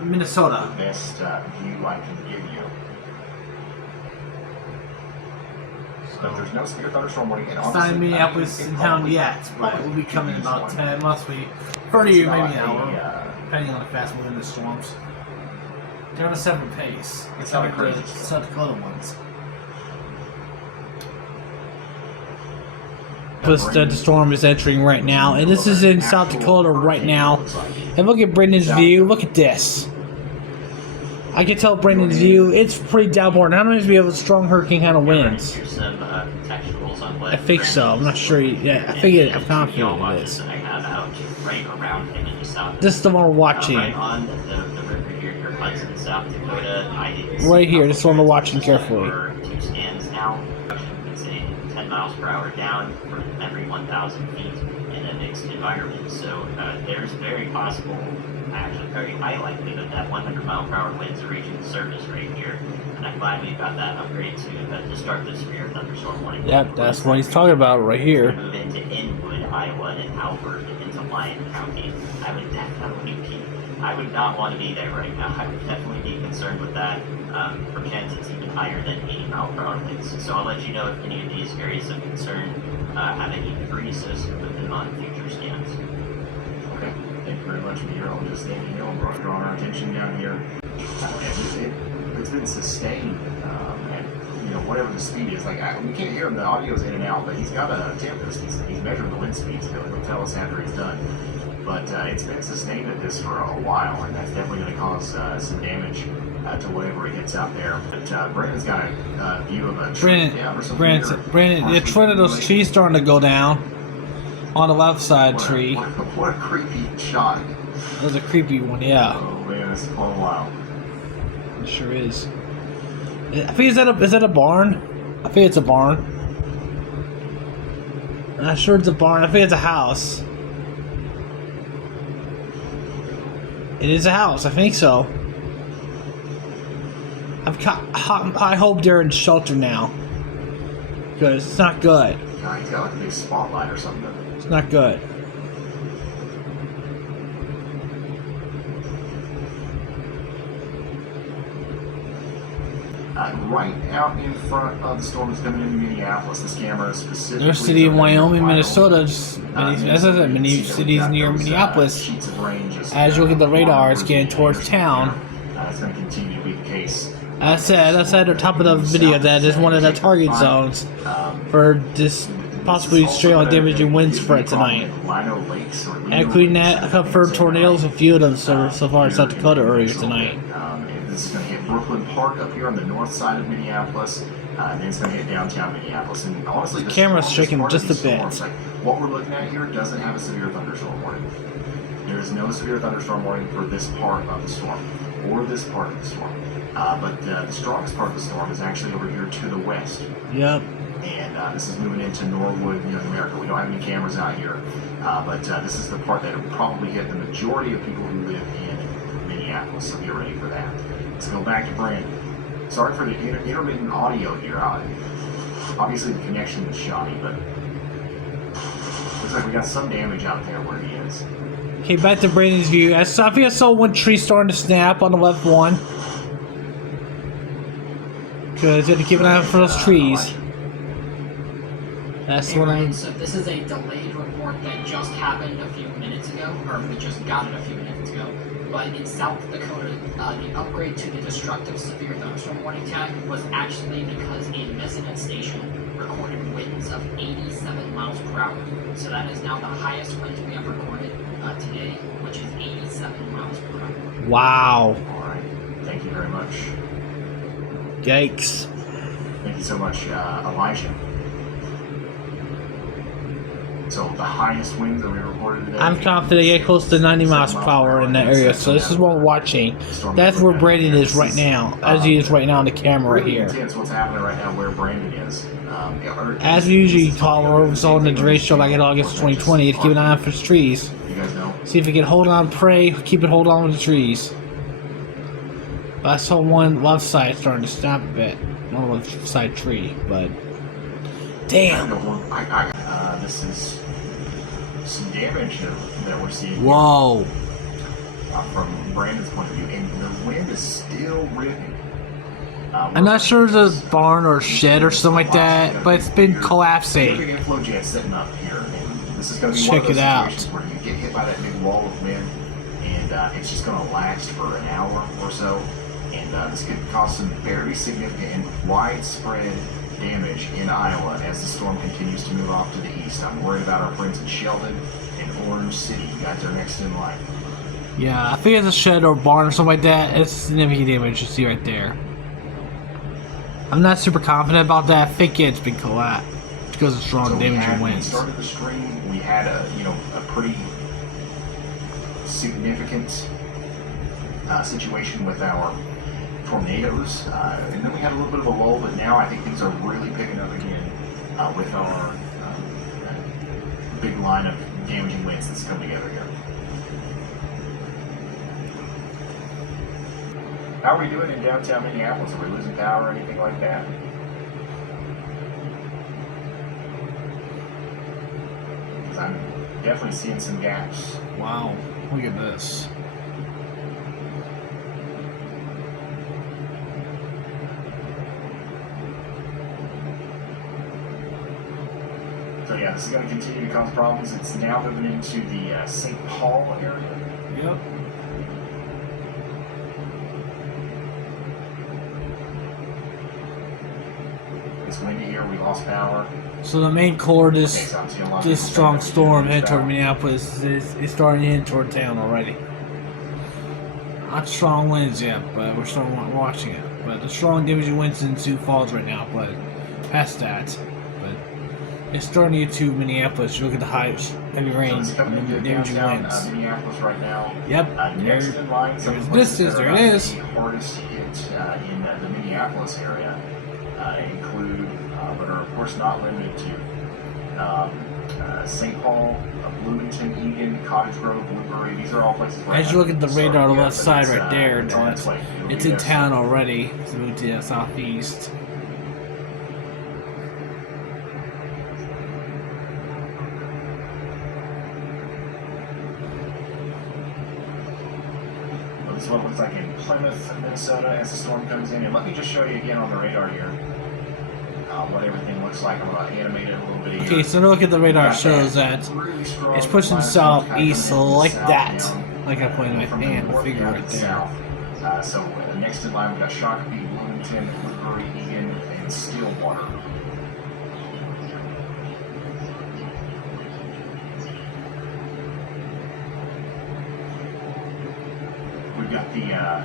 Minnesota. The best view I can give you. But there's no severe thunderstorm warning. It's not in Minneapolis in town yet, but it will be coming in about 10, must be 30 or maybe an hour, depending on how fast moving the storms. They're on a separate pace. It's not like a crazy the South Dakota ones. The storm is entering right now, and this is in South Dakota right now. And look at Brendan's view. Look at this. I can tell Brendan's view. It's pretty downpour. Not only do we have a strong hurricane kind of winds. I think so. I'm not sure. Yeah, I think I'm confident it is. This is the one we're watching. Right here. This is the one we're watching carefully. 10 miles per hour down for every 1,000 feet in a mixed environment. So there's very possible, actually very high likelihood that 100 mile per hour winds are reaching the surface right here. And I'm glad we got that upgrade to start the severe thunderstorm warning. Yep, that's what he's talking about right here. Move into Inwood, Iowa, and Albert into Lyon County. I would definitely keep I would not want to be there right now. I would definitely be concerned with that. For Kent, it's even higher than 80-mile-per-hour winds. So I'll let you know if any of these areas of concern have any debris associated with them on future scans. Okay, thank you very much, meteorologist. Thank you, drawing our attention down here. It's been sustained, and whatever the speed is. Like we can't hear him; the audio's in and out. But he's got a tempest. He's measuring the wind speed still. He'll tell us after he's done. But it's been sustained at this for a while, and that's definitely going to cause some damage to whatever he hits out there. But Brandon's got a view of a tree. Brandon, it's one of those trees starting to go down on the left side tree. What a creepy shot. That was a creepy one, yeah. Oh man, this is quite a while. It sure is. I think is that a barn? I think it's a barn. I'm not sure it's a barn. I think it's a house. It is a house. I think so. I hope they're in shelter now, because it's not good. God, he's got like a big spotlight or something. It's not good. Right out in front of the storm is coming into Minneapolis. This camera is specifically. There's a city in Wyoming, Minnesota. Many cities near Minneapolis. Sheets of rain just, as you look at the radar, it's getting towards town. It's going to continue to be the case. I said at the top of the video that is one of the target zones for this possibly extreme damaging winds spread tonight. And including that, confirmed tornadoes, a few of them so far in South Dakota earlier tonight. This is going to hit Brooklyn Park up here on the north side of Minneapolis, and then it's going to hit downtown Minneapolis. And honestly, the camera's shaking just a bit. Like, what we're looking at here doesn't have a severe thunderstorm warning. There is no severe thunderstorm warning for this part of the storm, or this part of the storm. But the strongest part of the storm is actually over here to the west. Yep. And this is moving into Norwood, New America. We don't have any cameras out here, but this is the part that will probably hit the majority of people who live in Minneapolis, so get ready for that. Let's go back to Brandon. Sorry for the intermittent audio here. Obviously the connection is shoddy, but looks like we got some damage out there where he is. Okay, back to Brandon's view. I think I saw one tree starting to snap on the left one. Because you have to keep an eye out for those trees. That's what I'm... So this is a delayed report that just happened a few minutes ago, or we just got it a few minutes ago. But in South Dakota, the upgrade to the destructive severe thunderstorm warning tag was actually because a resident station recorded winds of 87 miles per hour. So that is now the highest wind we have recorded today, which is 87 miles per hour. Wow. All right. Thank you very much. Yikes. Thank you so much, Elijah. So the highest winds that we recorded today. I'm confident they get close to 90 miles per hour in that area. So this is what we're watching. That's where Brandon is right now, as he is right now on the camera really here. Intense what's happening right now where Brandon is. As we usually call over on the Derecho like in August 2020, to keep an eye out for the trees. You guys know. See if we can hold on, pray, keep it hold on with the trees. But I saw one left side starting to snap a bit. One left side tree, but damn. This is some damage that we're seeing. Whoa. From Brandon's point of view, and the wind is still ripping. I'm not sure if it's a barn or shed or something like that, but it's been collapsing. Big inflow jet sitting up here, and this is going to be Check one of those it out. situations where you get hit by that big wall of wind, and it's just going to last for an hour or so, and this could cause some very significant and widespread damage in Iowa as the storm continues to move off to the east. I'm worried about our friends in Sheldon and Orange City. You guys are next in line. Yeah, I think it's a shed or barn or something like that. It's significant damage you see right there. I'm not super confident about that. I think it's been collapsed because of strong damaging winds. When we started the stream, we had a pretty significant situation with our tornadoes, and then we had a little bit of a lull, but now I think things are really picking up again with our big line of damaging winds that's come together here. How are we doing in downtown Minneapolis? Are we losing power or anything like that? Because I'm definitely seeing some gaps. Wow, look at this. So yeah, this is going to continue to cause problems. It's now moving into the St. Paul area. Yep. It's windy here. We lost power. So the main core of Okay, this so I'm seeing a lot of this people strong saying that we storm didn't heading lose toward power. Minneapolis is starting to head toward town already. Not strong winds yet, but we're still watching it. But the strong damaging winds in Sioux Falls right now, but past that. But it's starting to get to Minneapolis. You look at the highs, heavy So rain, it's coming and into damaging downtown winds. Minneapolis right now. Yep, Next in line, some there's of the places distance, that there are it about is. the hardest hit in the Minneapolis area include, but are of course not limited to, St. Paul, Bloomington, Eagan, Cottage Grove, Blueberry. These are all places where As you look at the radar on the left side right there, it's on its way. it's in town already. It's moved to the southeast. This is what it looks like in Plymouth, Minnesota, as the storm comes in. And let me just show you again on the radar here what everything looks like. I'm going to animate it a little bit here. Okay, so look at the radar shows that Really strong it's pushing minus one kind of southeast coming in like south that. down, Like I pointed my from the hand, north figure down right to the there. south. So next in line we've got Shakopee, Bloomington, Blueberry, Eagan, and Stillwater. We've got the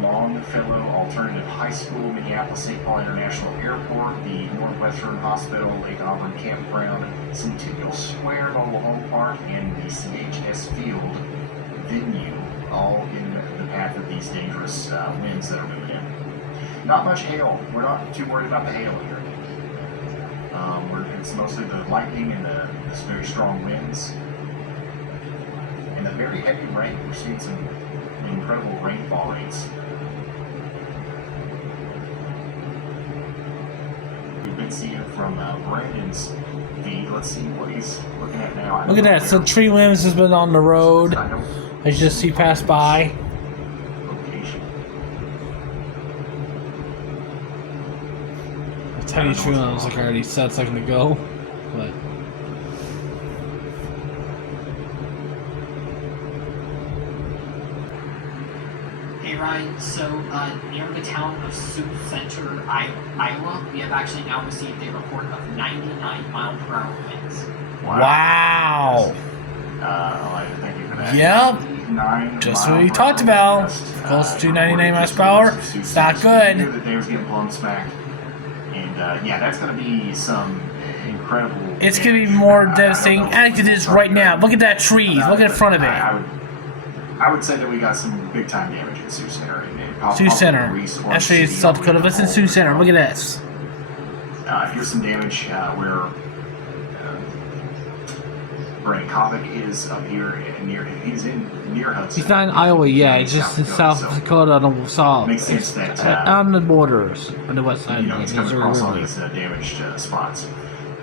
Longfellow Alternative High School, Minneapolis-St. Paul International Airport, the Northwestern Hospital, Lake Auburn Campground, Centennial Square Mobile Home Park, and the CHS Field venue, all in the path of these dangerous winds that are moving in. Not much hail. We're not too worried about the hail here. It's mostly the lightning and the very strong winds. And the very heavy rain. We're seeing some incredible rainfall rates. We've been seeing from Brandon's feed. Let's see what he's looking at now. Look at that. So tree limbs has been on the road. I don't As you just see pass by. location. The tiny tree limbs like I already said a second ago. But Hey Ryan, so near the town of Sioux Center, Iowa, we have actually now received a report of 99-mile-per-hour winds. wow. Thank you for that. Yep. 99 Just mile what we per talked hour about. gust, Close to reported 99 miles just per hour. north of Sioux It's not Center. good. We knew that they was getting blown smack. And yeah, that's going to be some incredible. It's gonna be damage. more I don't devastating know as it is right now. Look at that tree. Look at the front of it. I would say that we got some big time damage in Sioux Center. Sioux Center. Actually, it's South Dakota. But it's in Sioux Center. Look at this. Here's some damage where Brandon Kovic is up here near. He's in near Hudson. He's not in Iowa yet. It's just in South Dakota on the south. Makes sense that on the borders on the west side you know, of it's the coming Missouri across all River. these damaged spots.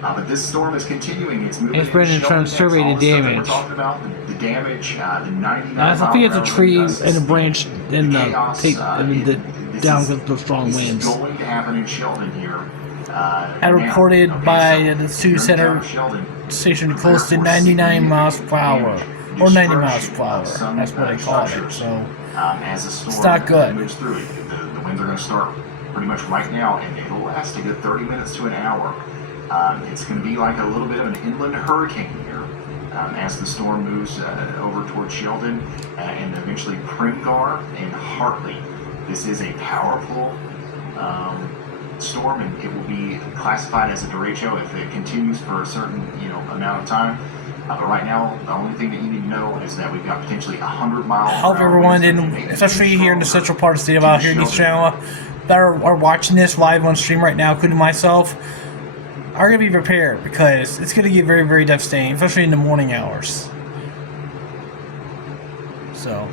But this storm is continuing. It's moving. It's Brandon in trying to survey the all stuff that damage. We're talking about the damage, the 99 I think it's a mile per tree hour gusts, and a branch and the chaos, tape and the this down is- with the strong this winds. is going to happen in Sheldon here. And reported by the Sioux Center station close to 99 miles per hour. Or 90 miles per hour. That's what they call it. So as the storm it's not good. moves through it, the winds are going to start pretty much right now, and it'll last a good 30 minutes to an hour. It's going to be like a little bit of an inland hurricane here as the storm moves over towards Sheldon and eventually Primgar and Hartley. This is a powerful storm, and it will be classified as a derecho if it continues for a certain amount of time. But right now, the only thing that you need to know is that we've got potentially 100 miles. I hope everyone, especially here in the central part of the state of Iowa, here in East Iowa, that are watching this live on stream right now, including myself, are going to be prepared because it's going to get very, very devastating, especially in the morning hours. So,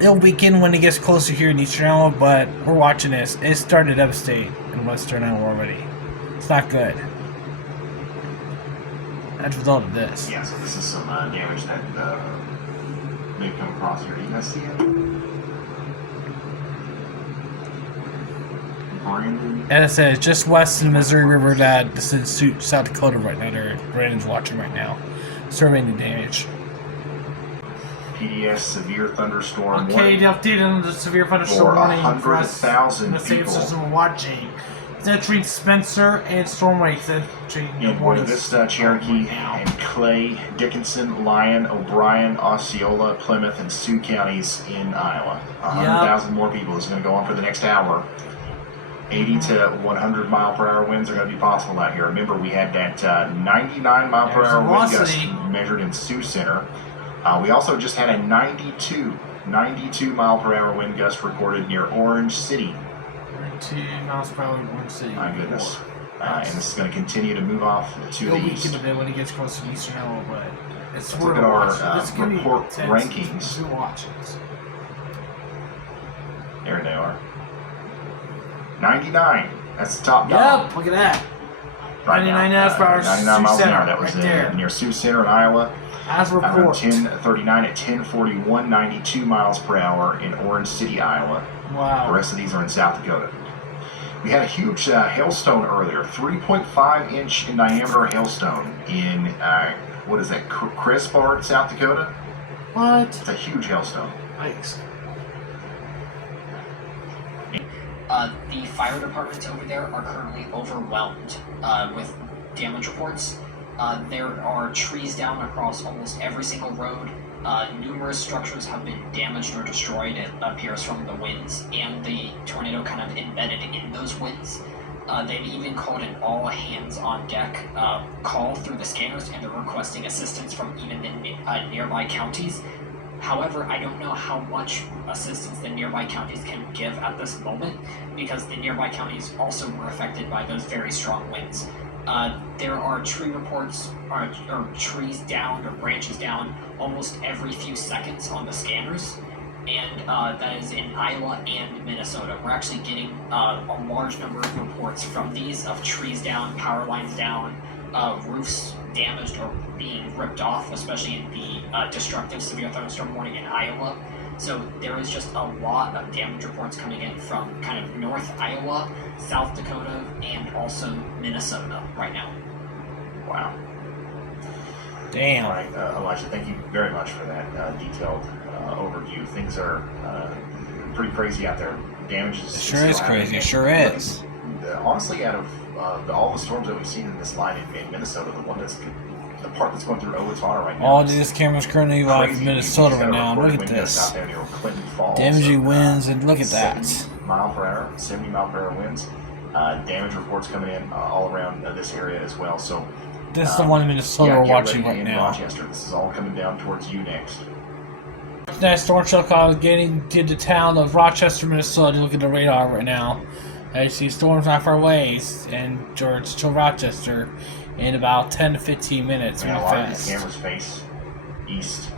it'll begin when it gets closer here in Eastern Iowa, but we're watching this. It's starting to devastate in Western Iowa already. It's not good. As a result of this. Yeah, so this is some damage that they've come across here. You guys see it? Brandon. As I said, it's just west of the Missouri River that this is South Dakota right now. There, Brandon's watching right now, surveying the damage. PDS severe thunderstorm Okay, the update on the severe thunderstorm for warning for us 100,000 in the same people. system we're watching. It's entering Spencer and Storm Wake. It's entering In Buena Vista, Cherokee, and Clay, Dickinson, Lyon, O'Brien, Osceola, Plymouth, and Sioux counties in Iowa. 100,000 more people. This is going to go on for the next hour. 80 to 100 mile per hour winds are going to be possible out here. Remember, we had that 99 mile per hour wind gust measured in Sioux Center. We also just had a 92 mile per hour wind gust recorded near Orange City. 2 miles per hour in Orange City. My goodness. And this is going to continue to move off to He'll the weaken east. a bit when he gets close to Eastern Iowa, but it's Let's worth look at our watching. It's gonna be report intense. rankings. Who watches? There they are. 99. That's the top dog. Yep, look at that. Right 99 now, miles per hour. 99 miles an hour. That was right there. near Sioux Center in Iowa. As Around reported. 10:39 at 10:41, 92 miles per hour in Orange City, Iowa. The Wow. rest of these are in South Dakota. We had a huge hailstone earlier, 3.5 inch in diameter hailstone in, what is that, Crespard, South Dakota? What? It's a huge hailstone. Yikes. The fire departments over there are currently overwhelmed with damage reports. There are trees down across almost every single road. Numerous structures have been damaged or destroyed, it appears, from the winds, and the tornado kind of embedded in those winds. They've even called an all-hands-on-deck call through the scanners, and they're requesting assistance from even the nearby counties. However, I don't know how much assistance the nearby counties can give at this moment, because the nearby counties also were affected by those very strong winds. There are tree reports, or trees down, or branches down, almost every few seconds on the scanners, and that is in Iowa and Minnesota. We're actually getting a large number of reports from these of trees down, power lines down, roofs damaged or being ripped off, especially in the destructive severe thunderstorm warning in Iowa. So there is just a lot of damage reports coming in from kind of North Iowa, South Dakota, and also Minnesota right now. Wow. Damn. All right, Elijah, thank you very much for that detailed overview. Things are pretty crazy out there. Damage is It sure is crazy. It sure is. Honestly, out of all the storms that we've seen in this line in Minnesota, the part that's going through Owatonna right now. All this camera's currently live in crazy. Minnesota You right just now. got a Look at recorded wind gust this. out there near Clinton Falls. Damaging winds, and look at that. 70 mile per hour, 70 mile per hour winds. Damage reports coming in all around this area as well. So This is the one in Minnesota we're get watching ready right in now. Rochester. This is all coming down towards you next. That storm shell call getting to the town of Rochester, Minnesota. Look at the radar right now. I see storms not far away, and George to Rochester in about 10 to 15 minutes. I mean, Real a lot of fast. these cameras face east.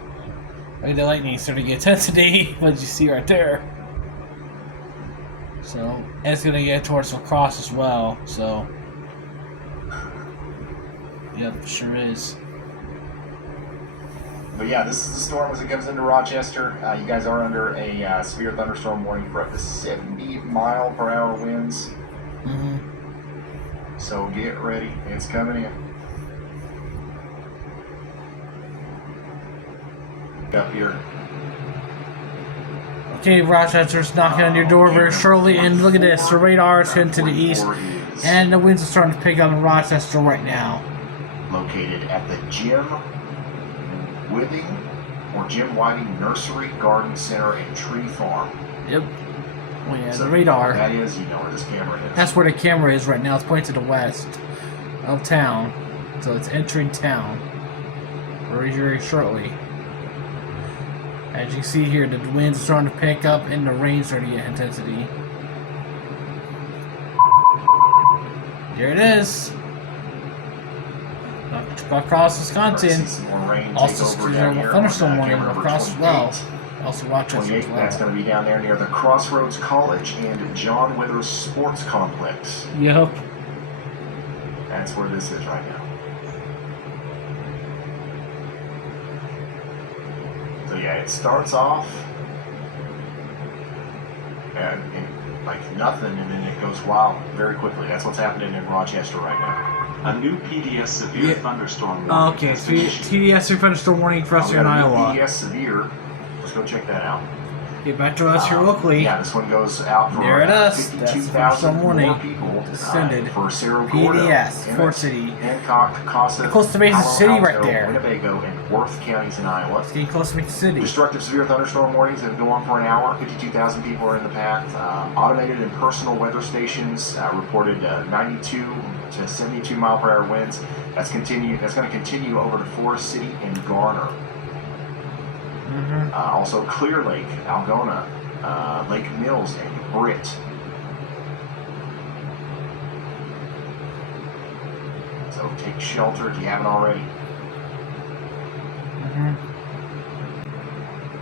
Look at the lightning starting to get intensity. What did you see right there? So, and it's gonna get towards La Crosse as well. So, yep, sure is. But yeah, this is the storm as it comes into Rochester. You guys are under a severe thunderstorm warning for up to 70 mile per hour winds. Mm-hmm. So get ready. It's coming in. Up here. Okay, Rochester's knocking on your door very shortly, and look at this. The radar is heading to the east, and the winds are starting to pick up in Rochester right now. Located at the Jim Whiting or Jim Whiting Nursery, Garden Center, and Tree Farm. Yep. Oh yeah, So the radar. That is, you know where this camera is. That's where the camera is right now. It's pointing to the west of town, so it's entering town very, very shortly. As you can see here, the winds are starting to pick up and the rain's starting to get intensity. There it is. Across Wisconsin. See some more rain Also, take over down here thunderstorm on, warning camera number across as 28. well. Also, Rochester 28, as well. that's going to be down there near the Crossroads College and John Withers Sports Complex. Yep. That's where this is right now. So yeah, it starts off and like nothing, and then it goes wild very quickly. That's what's happening in Rochester right now. A new PDS severe thunderstorm warning. Oh, okay, has been issued. TDS thunderstorm warning for us We here in got a new Iowa. PDS severe. Let's go check that out. Get back to us here locally. Yeah, this one goes out for There it is. 52,000 more warning. people Descended. for Cerro Gordo, PDS, Fort Emmett, City. Hancock, Casa, Close to Mason Palo City right Alto, there. Winnebago, and Worth counties in Iowa. It's getting close to Mason City. Destructive severe thunderstorm warnings that go on for an hour. 52,000 people are in the path. Automated and personal weather stations reported 92 to 72 mile per hour winds. That's going to continue over to Forest City and Garner. Also Clear Lake, Algona, Lake Mills, and Britt. So take shelter if you haven't already.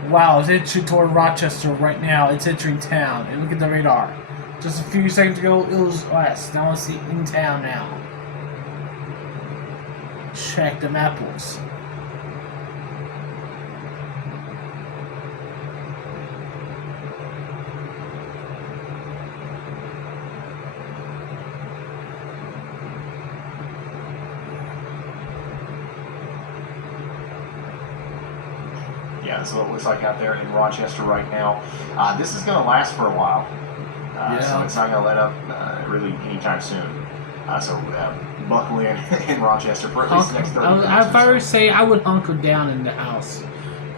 Wow, it's entering toward Rochester right now. It's entering town. And look at the radar. Just a few seconds ago, it was west. Now it's in town now. Check the apples. Yeah, that's what it looks like out there in Rochester right now. This is going to last for a while, so it's not going to let up really anytime soon. So buckle in Rochester for at least the next 30 minutes. If I were to say, I would hunker down in the house,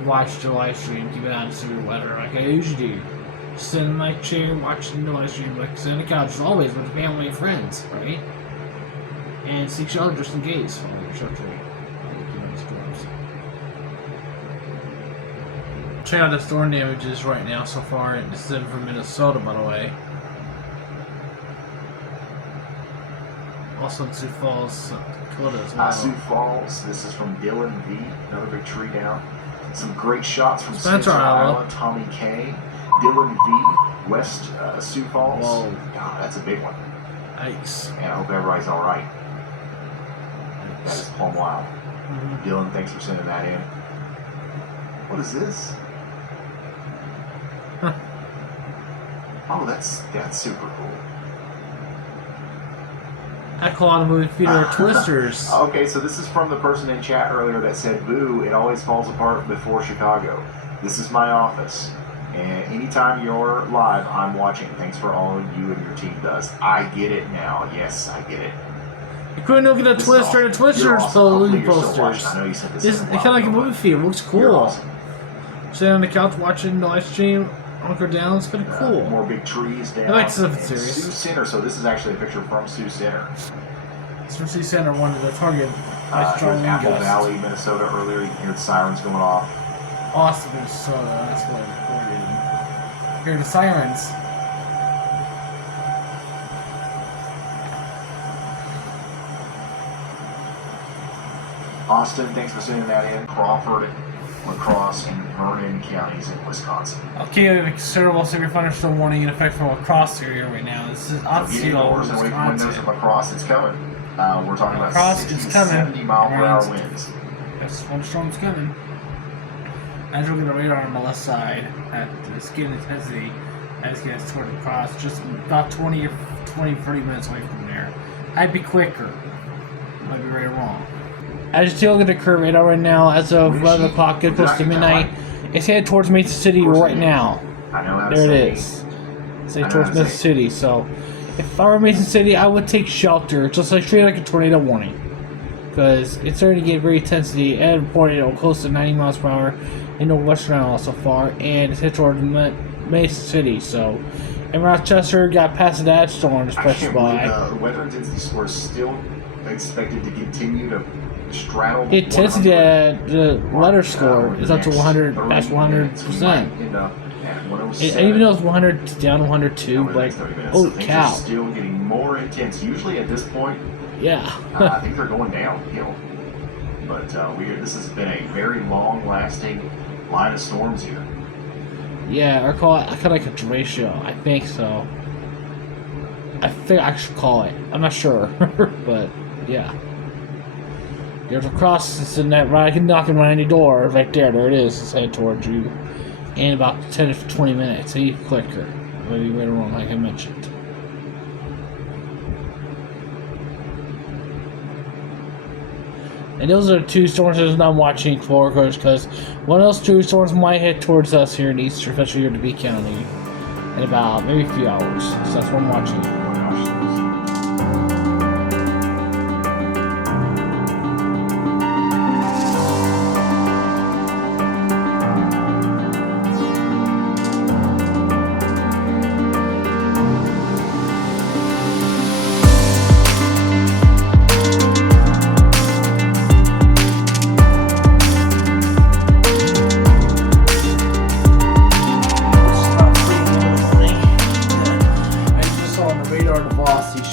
watch the live stream, keep it on severe weather like I usually do. Sit in my chair, watching the live stream, like sit on the couch, as always with family and friends, right? And see each other just in case. Check out the storm damages right now so far. This is from Minnesota, by the way. Also in Sioux Falls, South Dakota as well. Sioux Falls, this is from Dylan V. Another big tree down. Some great shots from Spencer, Iowa. Tommy K. Dylan V. West Sioux Falls. Whoa. God, that's a big one. Nice. And I hope everybody's all right. That is plumb wild. Dylan, thanks for sending that in. What is this? Oh, that's super cool. I call it a movie theater Twisters. Okay, so this is from the person in chat earlier that said, "Boo, it always falls apart before Chicago." This is my office, and anytime you're live, I'm watching. Thanks for all you and your team does. I get it now. Yes, I get it. You couldn't look at the Twister and the Twisters posters. I know you said this. It's kind of like a movie theater. It looks cool. You're awesome. Sitting on the couch watching the live stream, hunker down. It's kind of cool. More big trees down. I like stuff And serious. Sioux Center. So this is actually a picture from Sioux Center. It's from Sioux Center, one of the target. Here's Apple Valley, Minnesota. Earlier, you can hear the sirens going off. Awesome, Minnesota. That's what I recorded. Hear the sirens. Austin, thanks for sending that in. Crawford, LaCrosse, and Vernon counties in Wisconsin. Okay, we have a considerable severe thunderstorm warning in effect for LaCrosse area right now. This is Get Otsego, indoors and away from windows Wisconsin. of LaCrosse. It's coming. We're talking about LaCrosse 60 is to coming. 70 mile per hour And winds. this thunderstorm's coming. As we're going to radar on the left side at the skin intensity as it gets toward LaCrosse, just about 30 minutes away from there. I'd be quicker. Might be right or wrong. As you see, look at the curve radar right now, as of 11 o'clock, get close to midnight. It's headed towards Mason City right now. I know how to There say it is. It's headed I know towards how to Mason say. City, so if I were Mason City, I would take shelter, just like straight like a tornado warning. Because it's starting to get very intensity and reported close to 90 miles per hour in the western Iowa so far, and it's headed toward Mason City, so. And Rochester got past that storm just I pressed can't believe by. the weather intensity score is still expected to continue to straddle. The intensity 100 the letter score over is the up to next 100, 30 past minutes. We 100%. might end up at 107 Even though it's 100 down to 102, over the like, next 30 minutes. holy So things cow. are still getting more intense. Usually at this point, Yeah. I think they're going downhill. But this has been a very long-lasting line of storms here. Yeah, or call it, I call it like a Derecho. I think so. I think I should call it. I'm not sure. But, yeah. There's a cross, it's in that right, I can knock on any door. Right there, there it is. It's headed towards you. In about 10 to 20 minutes. So you click her. maybe right or wrong, like I mentioned. And those are two storms that I'm watching for, because one of those two storms might head towards us here in Eastern, especially here in DeWitt County, in about maybe a few hours. So that's what I'm watching.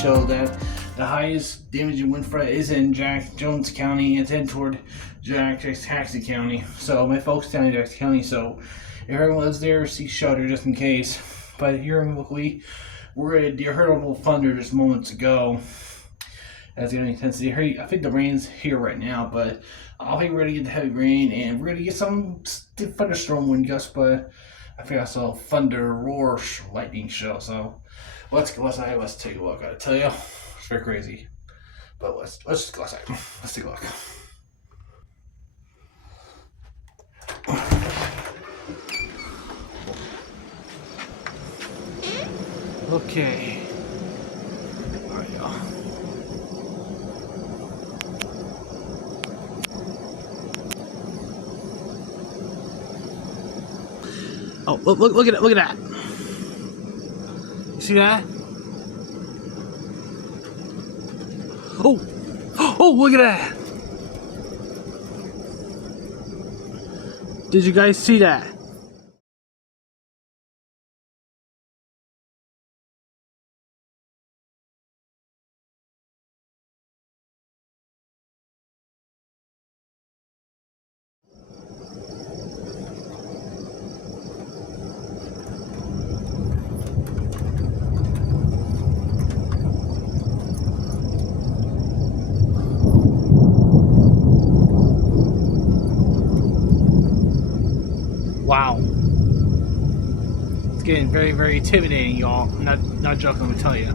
Show that the highest damaging wind threat is in Jack Jones County. It's heading toward Jackson County. So my folks down in Jackson County. So if everyone lives there, seek shelter just in case. But here in locally, you heard a little thunder just moments ago. That's the only intensity. I think the rain's here right now, but I think we're gonna get the heavy rain and we're gonna get some thunderstorm wind gusts. But I think I saw thunder, roar, lightning show. So let's take a look. I gotta tell you, it's very crazy. But let's just go outside. Let's take a look. Okay. There we go. Oh, look at it! Look at that! You see that? Oh! Oh, look at that! Did you guys see that? Wow. It's getting very, very intimidating, y'all. I'm not joking, I'm gonna tell you.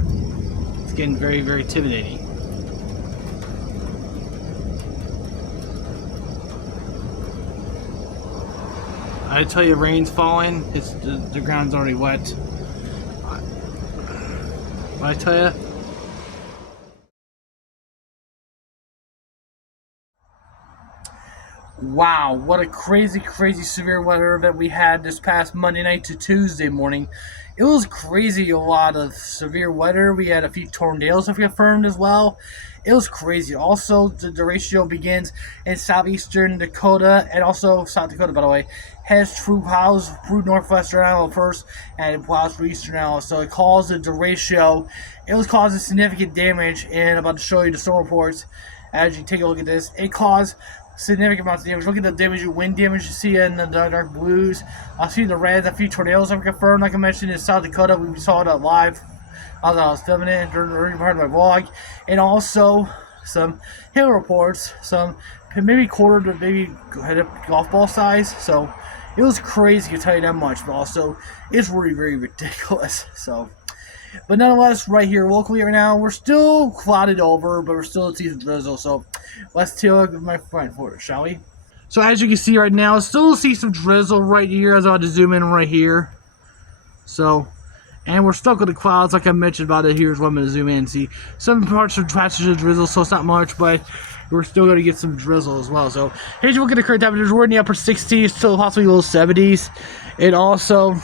It's getting very, very intimidating. I tell you, rain's falling. It's the ground's already wet. But I tell you, wow, what a crazy, crazy severe weather event we had this past Monday night to Tuesday morning. It was crazy, a lot of severe weather. We had a few tornadoes confirmed as well. It was crazy. Also, the derecho begins in southeastern Dakota, and also South Dakota, by the way, heads through northwestern Iowa first, and it plows through eastern Iowa. So it caused the derecho. It was causing significant damage, and I'm about to show you the storm reports. As you take a look at this, it caused significant amounts of damage. Look at the damage, wind damage you see in the dark blues. I see the reds, a few tornadoes have confirmed. Like I mentioned in South Dakota, we saw it live as I was filming it during the early part of my vlog. And also some hail reports, some maybe quarter to maybe golf ball size. So it was crazy, I can tell you that much. But also, it's really, really ridiculous. So, but nonetheless, right here locally right now, we're still clouded over, but we're still seeing drizzle. So let's take a look at my front for it, shall we? So as you can see right now, still see some drizzle right here as I want to zoom in right here. So, and we're stuck with the clouds like I mentioned about it. Here's what I'm going to zoom in and see. Some parts of patches of drizzle, so it's not much, but we're still going to get some drizzle as well. So here's a look at the current temperatures. We're in the upper 60s, still possibly low 70s. It also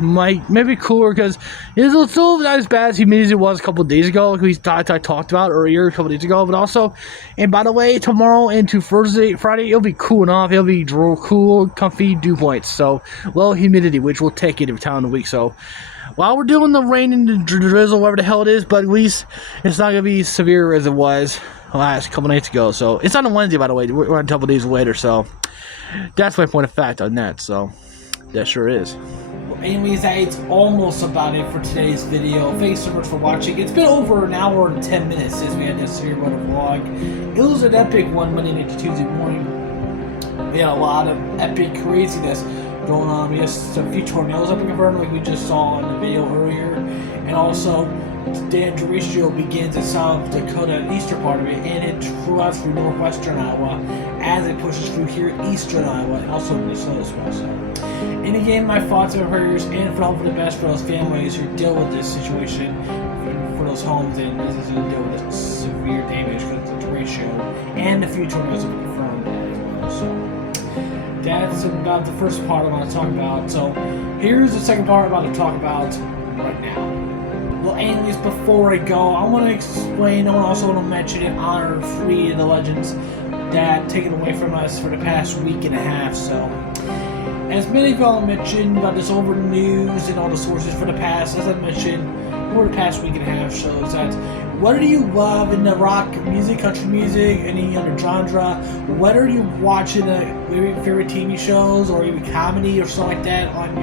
maybe cooler because it's still not as bad as humidity as it was a couple of days ago. I talked about earlier a couple of days ago. But also, and by the way, tomorrow into Friday, it'll be cooling off. It'll be cool, comfy dew points. So low humidity, which will take it every time of the week. So while we're doing the rain and the drizzle, whatever the hell it is, but at least it's not gonna be as severe as it was last couple nights ago. So it's on a Wednesday, by the way. We're on a couple days later. So that's my point of fact on that. So that sure is. Anyways, that's almost about it for today's video. Thanks so much for watching. It's been over an hour and 10 minutes since we had this Severe Weather vlog. It was an epic one Monday night to Tuesday morning. We had a lot of epic craziness. going on. We have a few tornadoes up in confirmed, like we just saw in the video earlier, and also today Derecho begins in South Dakota, the eastern part of it, and it throughout through northwestern Iowa as it pushes through here eastern Iowa, and also Minnesota as well. So, and again, my thoughts and prayers and for the best for those families who deal with this situation, for those homes and businesses who deal with this severe damage because of the Derecho, and a few tornadoes have been confirmed as well. So that's about the first part I want to talk about. So here's the second part I'm about to talk about right now. Well, anyways, before I go, I want to explain, I also want to mention and honor 3 of the legends that taken away from us for the past week and a half. So, as many of y'all mentioned about this over news and all the sources for the past, as I mentioned, over the past week and a half shows that what do you love in the rock music, country music, any other genre? What are you watching maybe favorite TV shows or even comedy or something like that on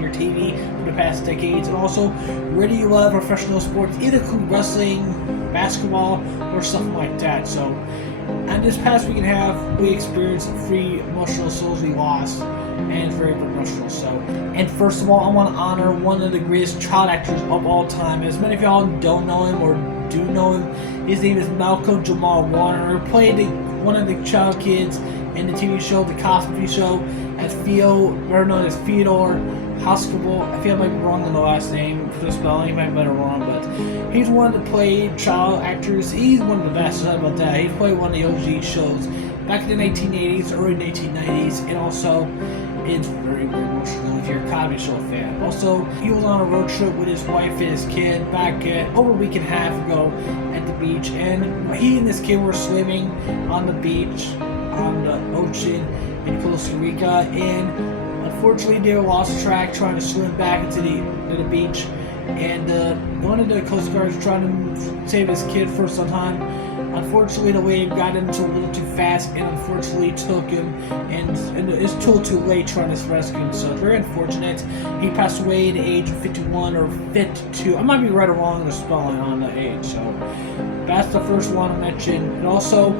your TV for the past decades? And also, where do you love professional sports, either wrestling, basketball, or something like that? So, and this past week and a half, we experienced 3 emotional souls we lost, and it's very emotional. So, and first of all, I want to honor one of the greatest child actors of all time. As many of y'all don't know him or do know him, his name is Malcolm Jamal Warner, who played one of the child kids in the TV show, The Cosby Show, as better known as Theodore Hoskable. I feel I might be wrong on the last name for the spelling, I might be wrong, but he's one of the played child actors. He's one of the best, sorry about that. He played one of the OG shows back in the 1980s, early 1990s, and also it's very, very emotional if you're a Cosby Show fan. Also, he was on a road trip with his wife and his kid back over a week and a half ago at the beach, and he and this kid were swimming on the beach, on the ocean in Costa Rica, and unfortunately they lost track trying to swim back into the beach, and one of the Coast Guards trying to save his kid for some time. Unfortunately, the wave got him a little too fast, and unfortunately took him, and it's too late trying to rescue him. So it's very unfortunate. He passed away at the age of 51 or 52. I might be right or wrong in the spelling on the age. So that's the first one I mentioned, and also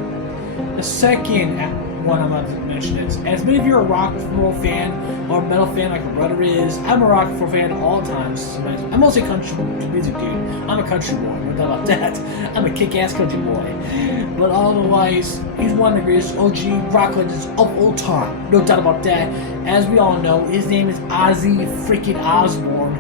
the second one I'm going to mention is, as many of you are a rock and roll fan or metal fan like my brother is, I'm a rock and roll fan at all times. I'm mostly country music dude. I'm a country boy, no doubt about that. I'm a kick-ass country boy. But otherwise, he's one of the greatest OG rock legends of all time. No doubt about that. As we all know, his name is Ozzy freaking Osbourne.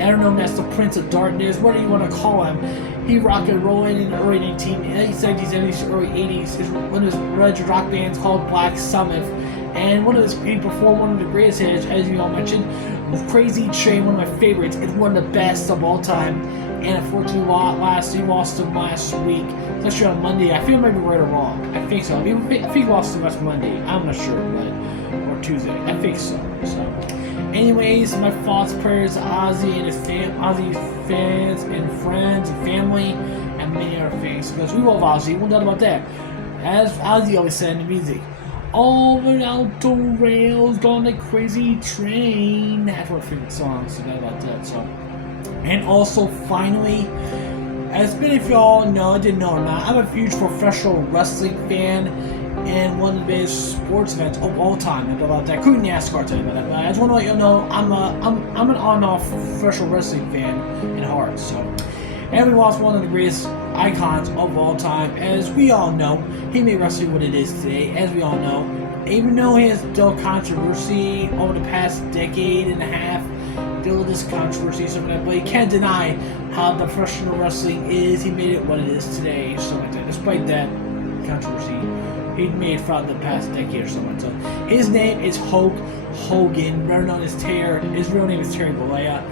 I don't know if that's the Prince of Darkness, what do you want to call him? He rock and rolled in the early 1970s, early 80s. One of his original rock bands called Black Sabbath, and he performed one of the greatest hits, as you all mentioned, Crazy Train, one of my favorites. It's one of the best of all time, and unfortunately he lost him last week. It's actually on Monday. I feel maybe right or wrong. I think so. I think he lost him last Monday. I'm not sure, or Tuesday. I think so. Anyways, my thoughts, prayers to Ozzy and his Ozzy fans and friends and family and many other things, because we love Ozzy, no doubt about that. As Ozzy always said in the music, all without the rails on the crazy train. That's our favorite song, so no doubt about that. So, and also finally, as many of y'all know, I didn't know or not, I'm a huge professional wrestling fan and one of the biggest sports events of all time. I know about that. Including NASCAR, tell you about that. But I just want to let you know, I'm an on-off professional wrestling fan in heart. So, and we lost one of the greatest icons of all time. As we all know, he made wrestling what it is today. As we all know, even though he has dealt controversy over the past decade and a half, deal with this controversy, something like that, but you can't deny how the professional wrestling is. He made it what it is today, something like that. Despite that controversy he made throughout the past decade or something. So his name is Hulk Hogan, better known as Terry. His real name is Terry Bollea,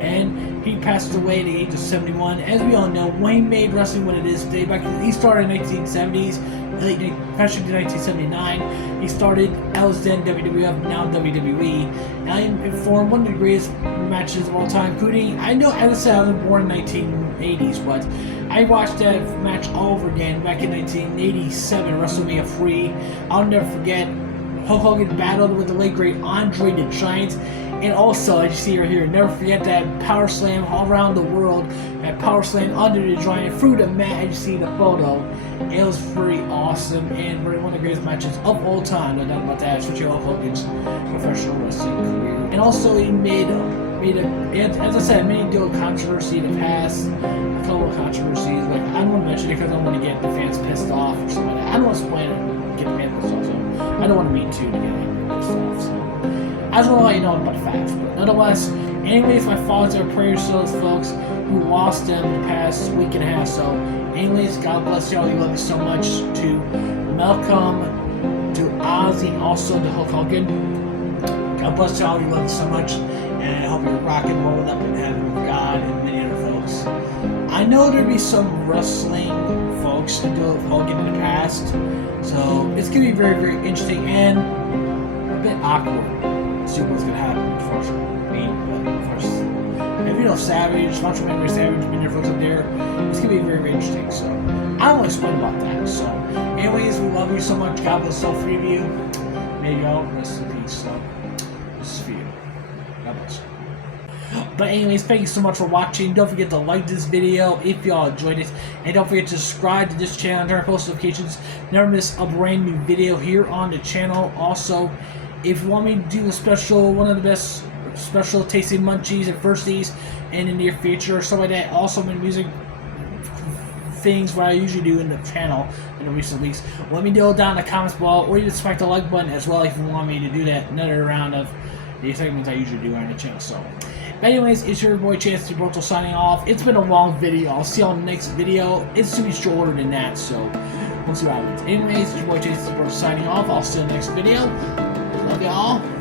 and he passed away at the age of 71. As we all know, when he made wrestling what it is today, he started in the 1970s, especially in 1979. He started, I was then WWF, now WWE, and I performed one of the greatest matches of all time, including, I know, as I said, I was born in the 1980s, but I watched that match all over again back in 1987, WrestleMania 3. I'll never forget, Hulk Hogan battled with the late great Andre the Giant, And also, as you see right here, never forget that power slam all around the world. That power slam under the giant through the mat, as you see the photo. It was pretty awesome and one of the greatest matches of all time, no doubt about that, especially Hulk Hogan's professional wrestling career. And also, he made as I said, made a deal of controversy in the past. A couple of controversies. Like, I don't want to mention it because I don't want to get the fans pissed off or something like that. I don't want to explain it, get the fans pissed off. So I don't want to mean to get anyone pissed off. So I just want to let you know about the facts. But nonetheless, anyways, my thoughts are prayers to those folks who lost them the past week and a half. So, anyways, God bless y'all. You love you so much. To Malcolm, to Ozzy, also to Hulk Hogan. God bless y'all. You love you so much. And I hope you're rocking, rolling up in heaven with God and many other folks. I know there'll be some wrestling folks who do Hogan in the past. So, it's going to be very, very interesting and a bit awkward. See what's gonna happen, unfortunately. But of course, if you know Savage, Macho Man Savage, been there folks up there, it's gonna be very, very interesting. So I don't want to explain about that. So, anyways, we love you so much. God bless all three of you. May y'all rest in peace. So this is for you. God bless you. But anyways, thank you so much for watching. Don't forget to like this video if y'all enjoyed it, and don't forget to subscribe to this channel and turn on post notifications. Never miss a brand new video here on the channel. Also, if you want me to do a special, one of the best special tasting munchies and firsties in the near future or something like that, also in music things what I usually do in the channel in the recent weeks, let me know down in the comments below, or even smack the like button as well if you want me to do that. Another round of the segments I usually do on the channel. So, but anyways, it's your boy Chance Derecho signing off. It's been a long video. I'll see you on the next video. It's to be shorter than that, so we'll see what happens. Anyways, it's your boy Chance Derecho signing off. I'll see you in the next video. Love y'all.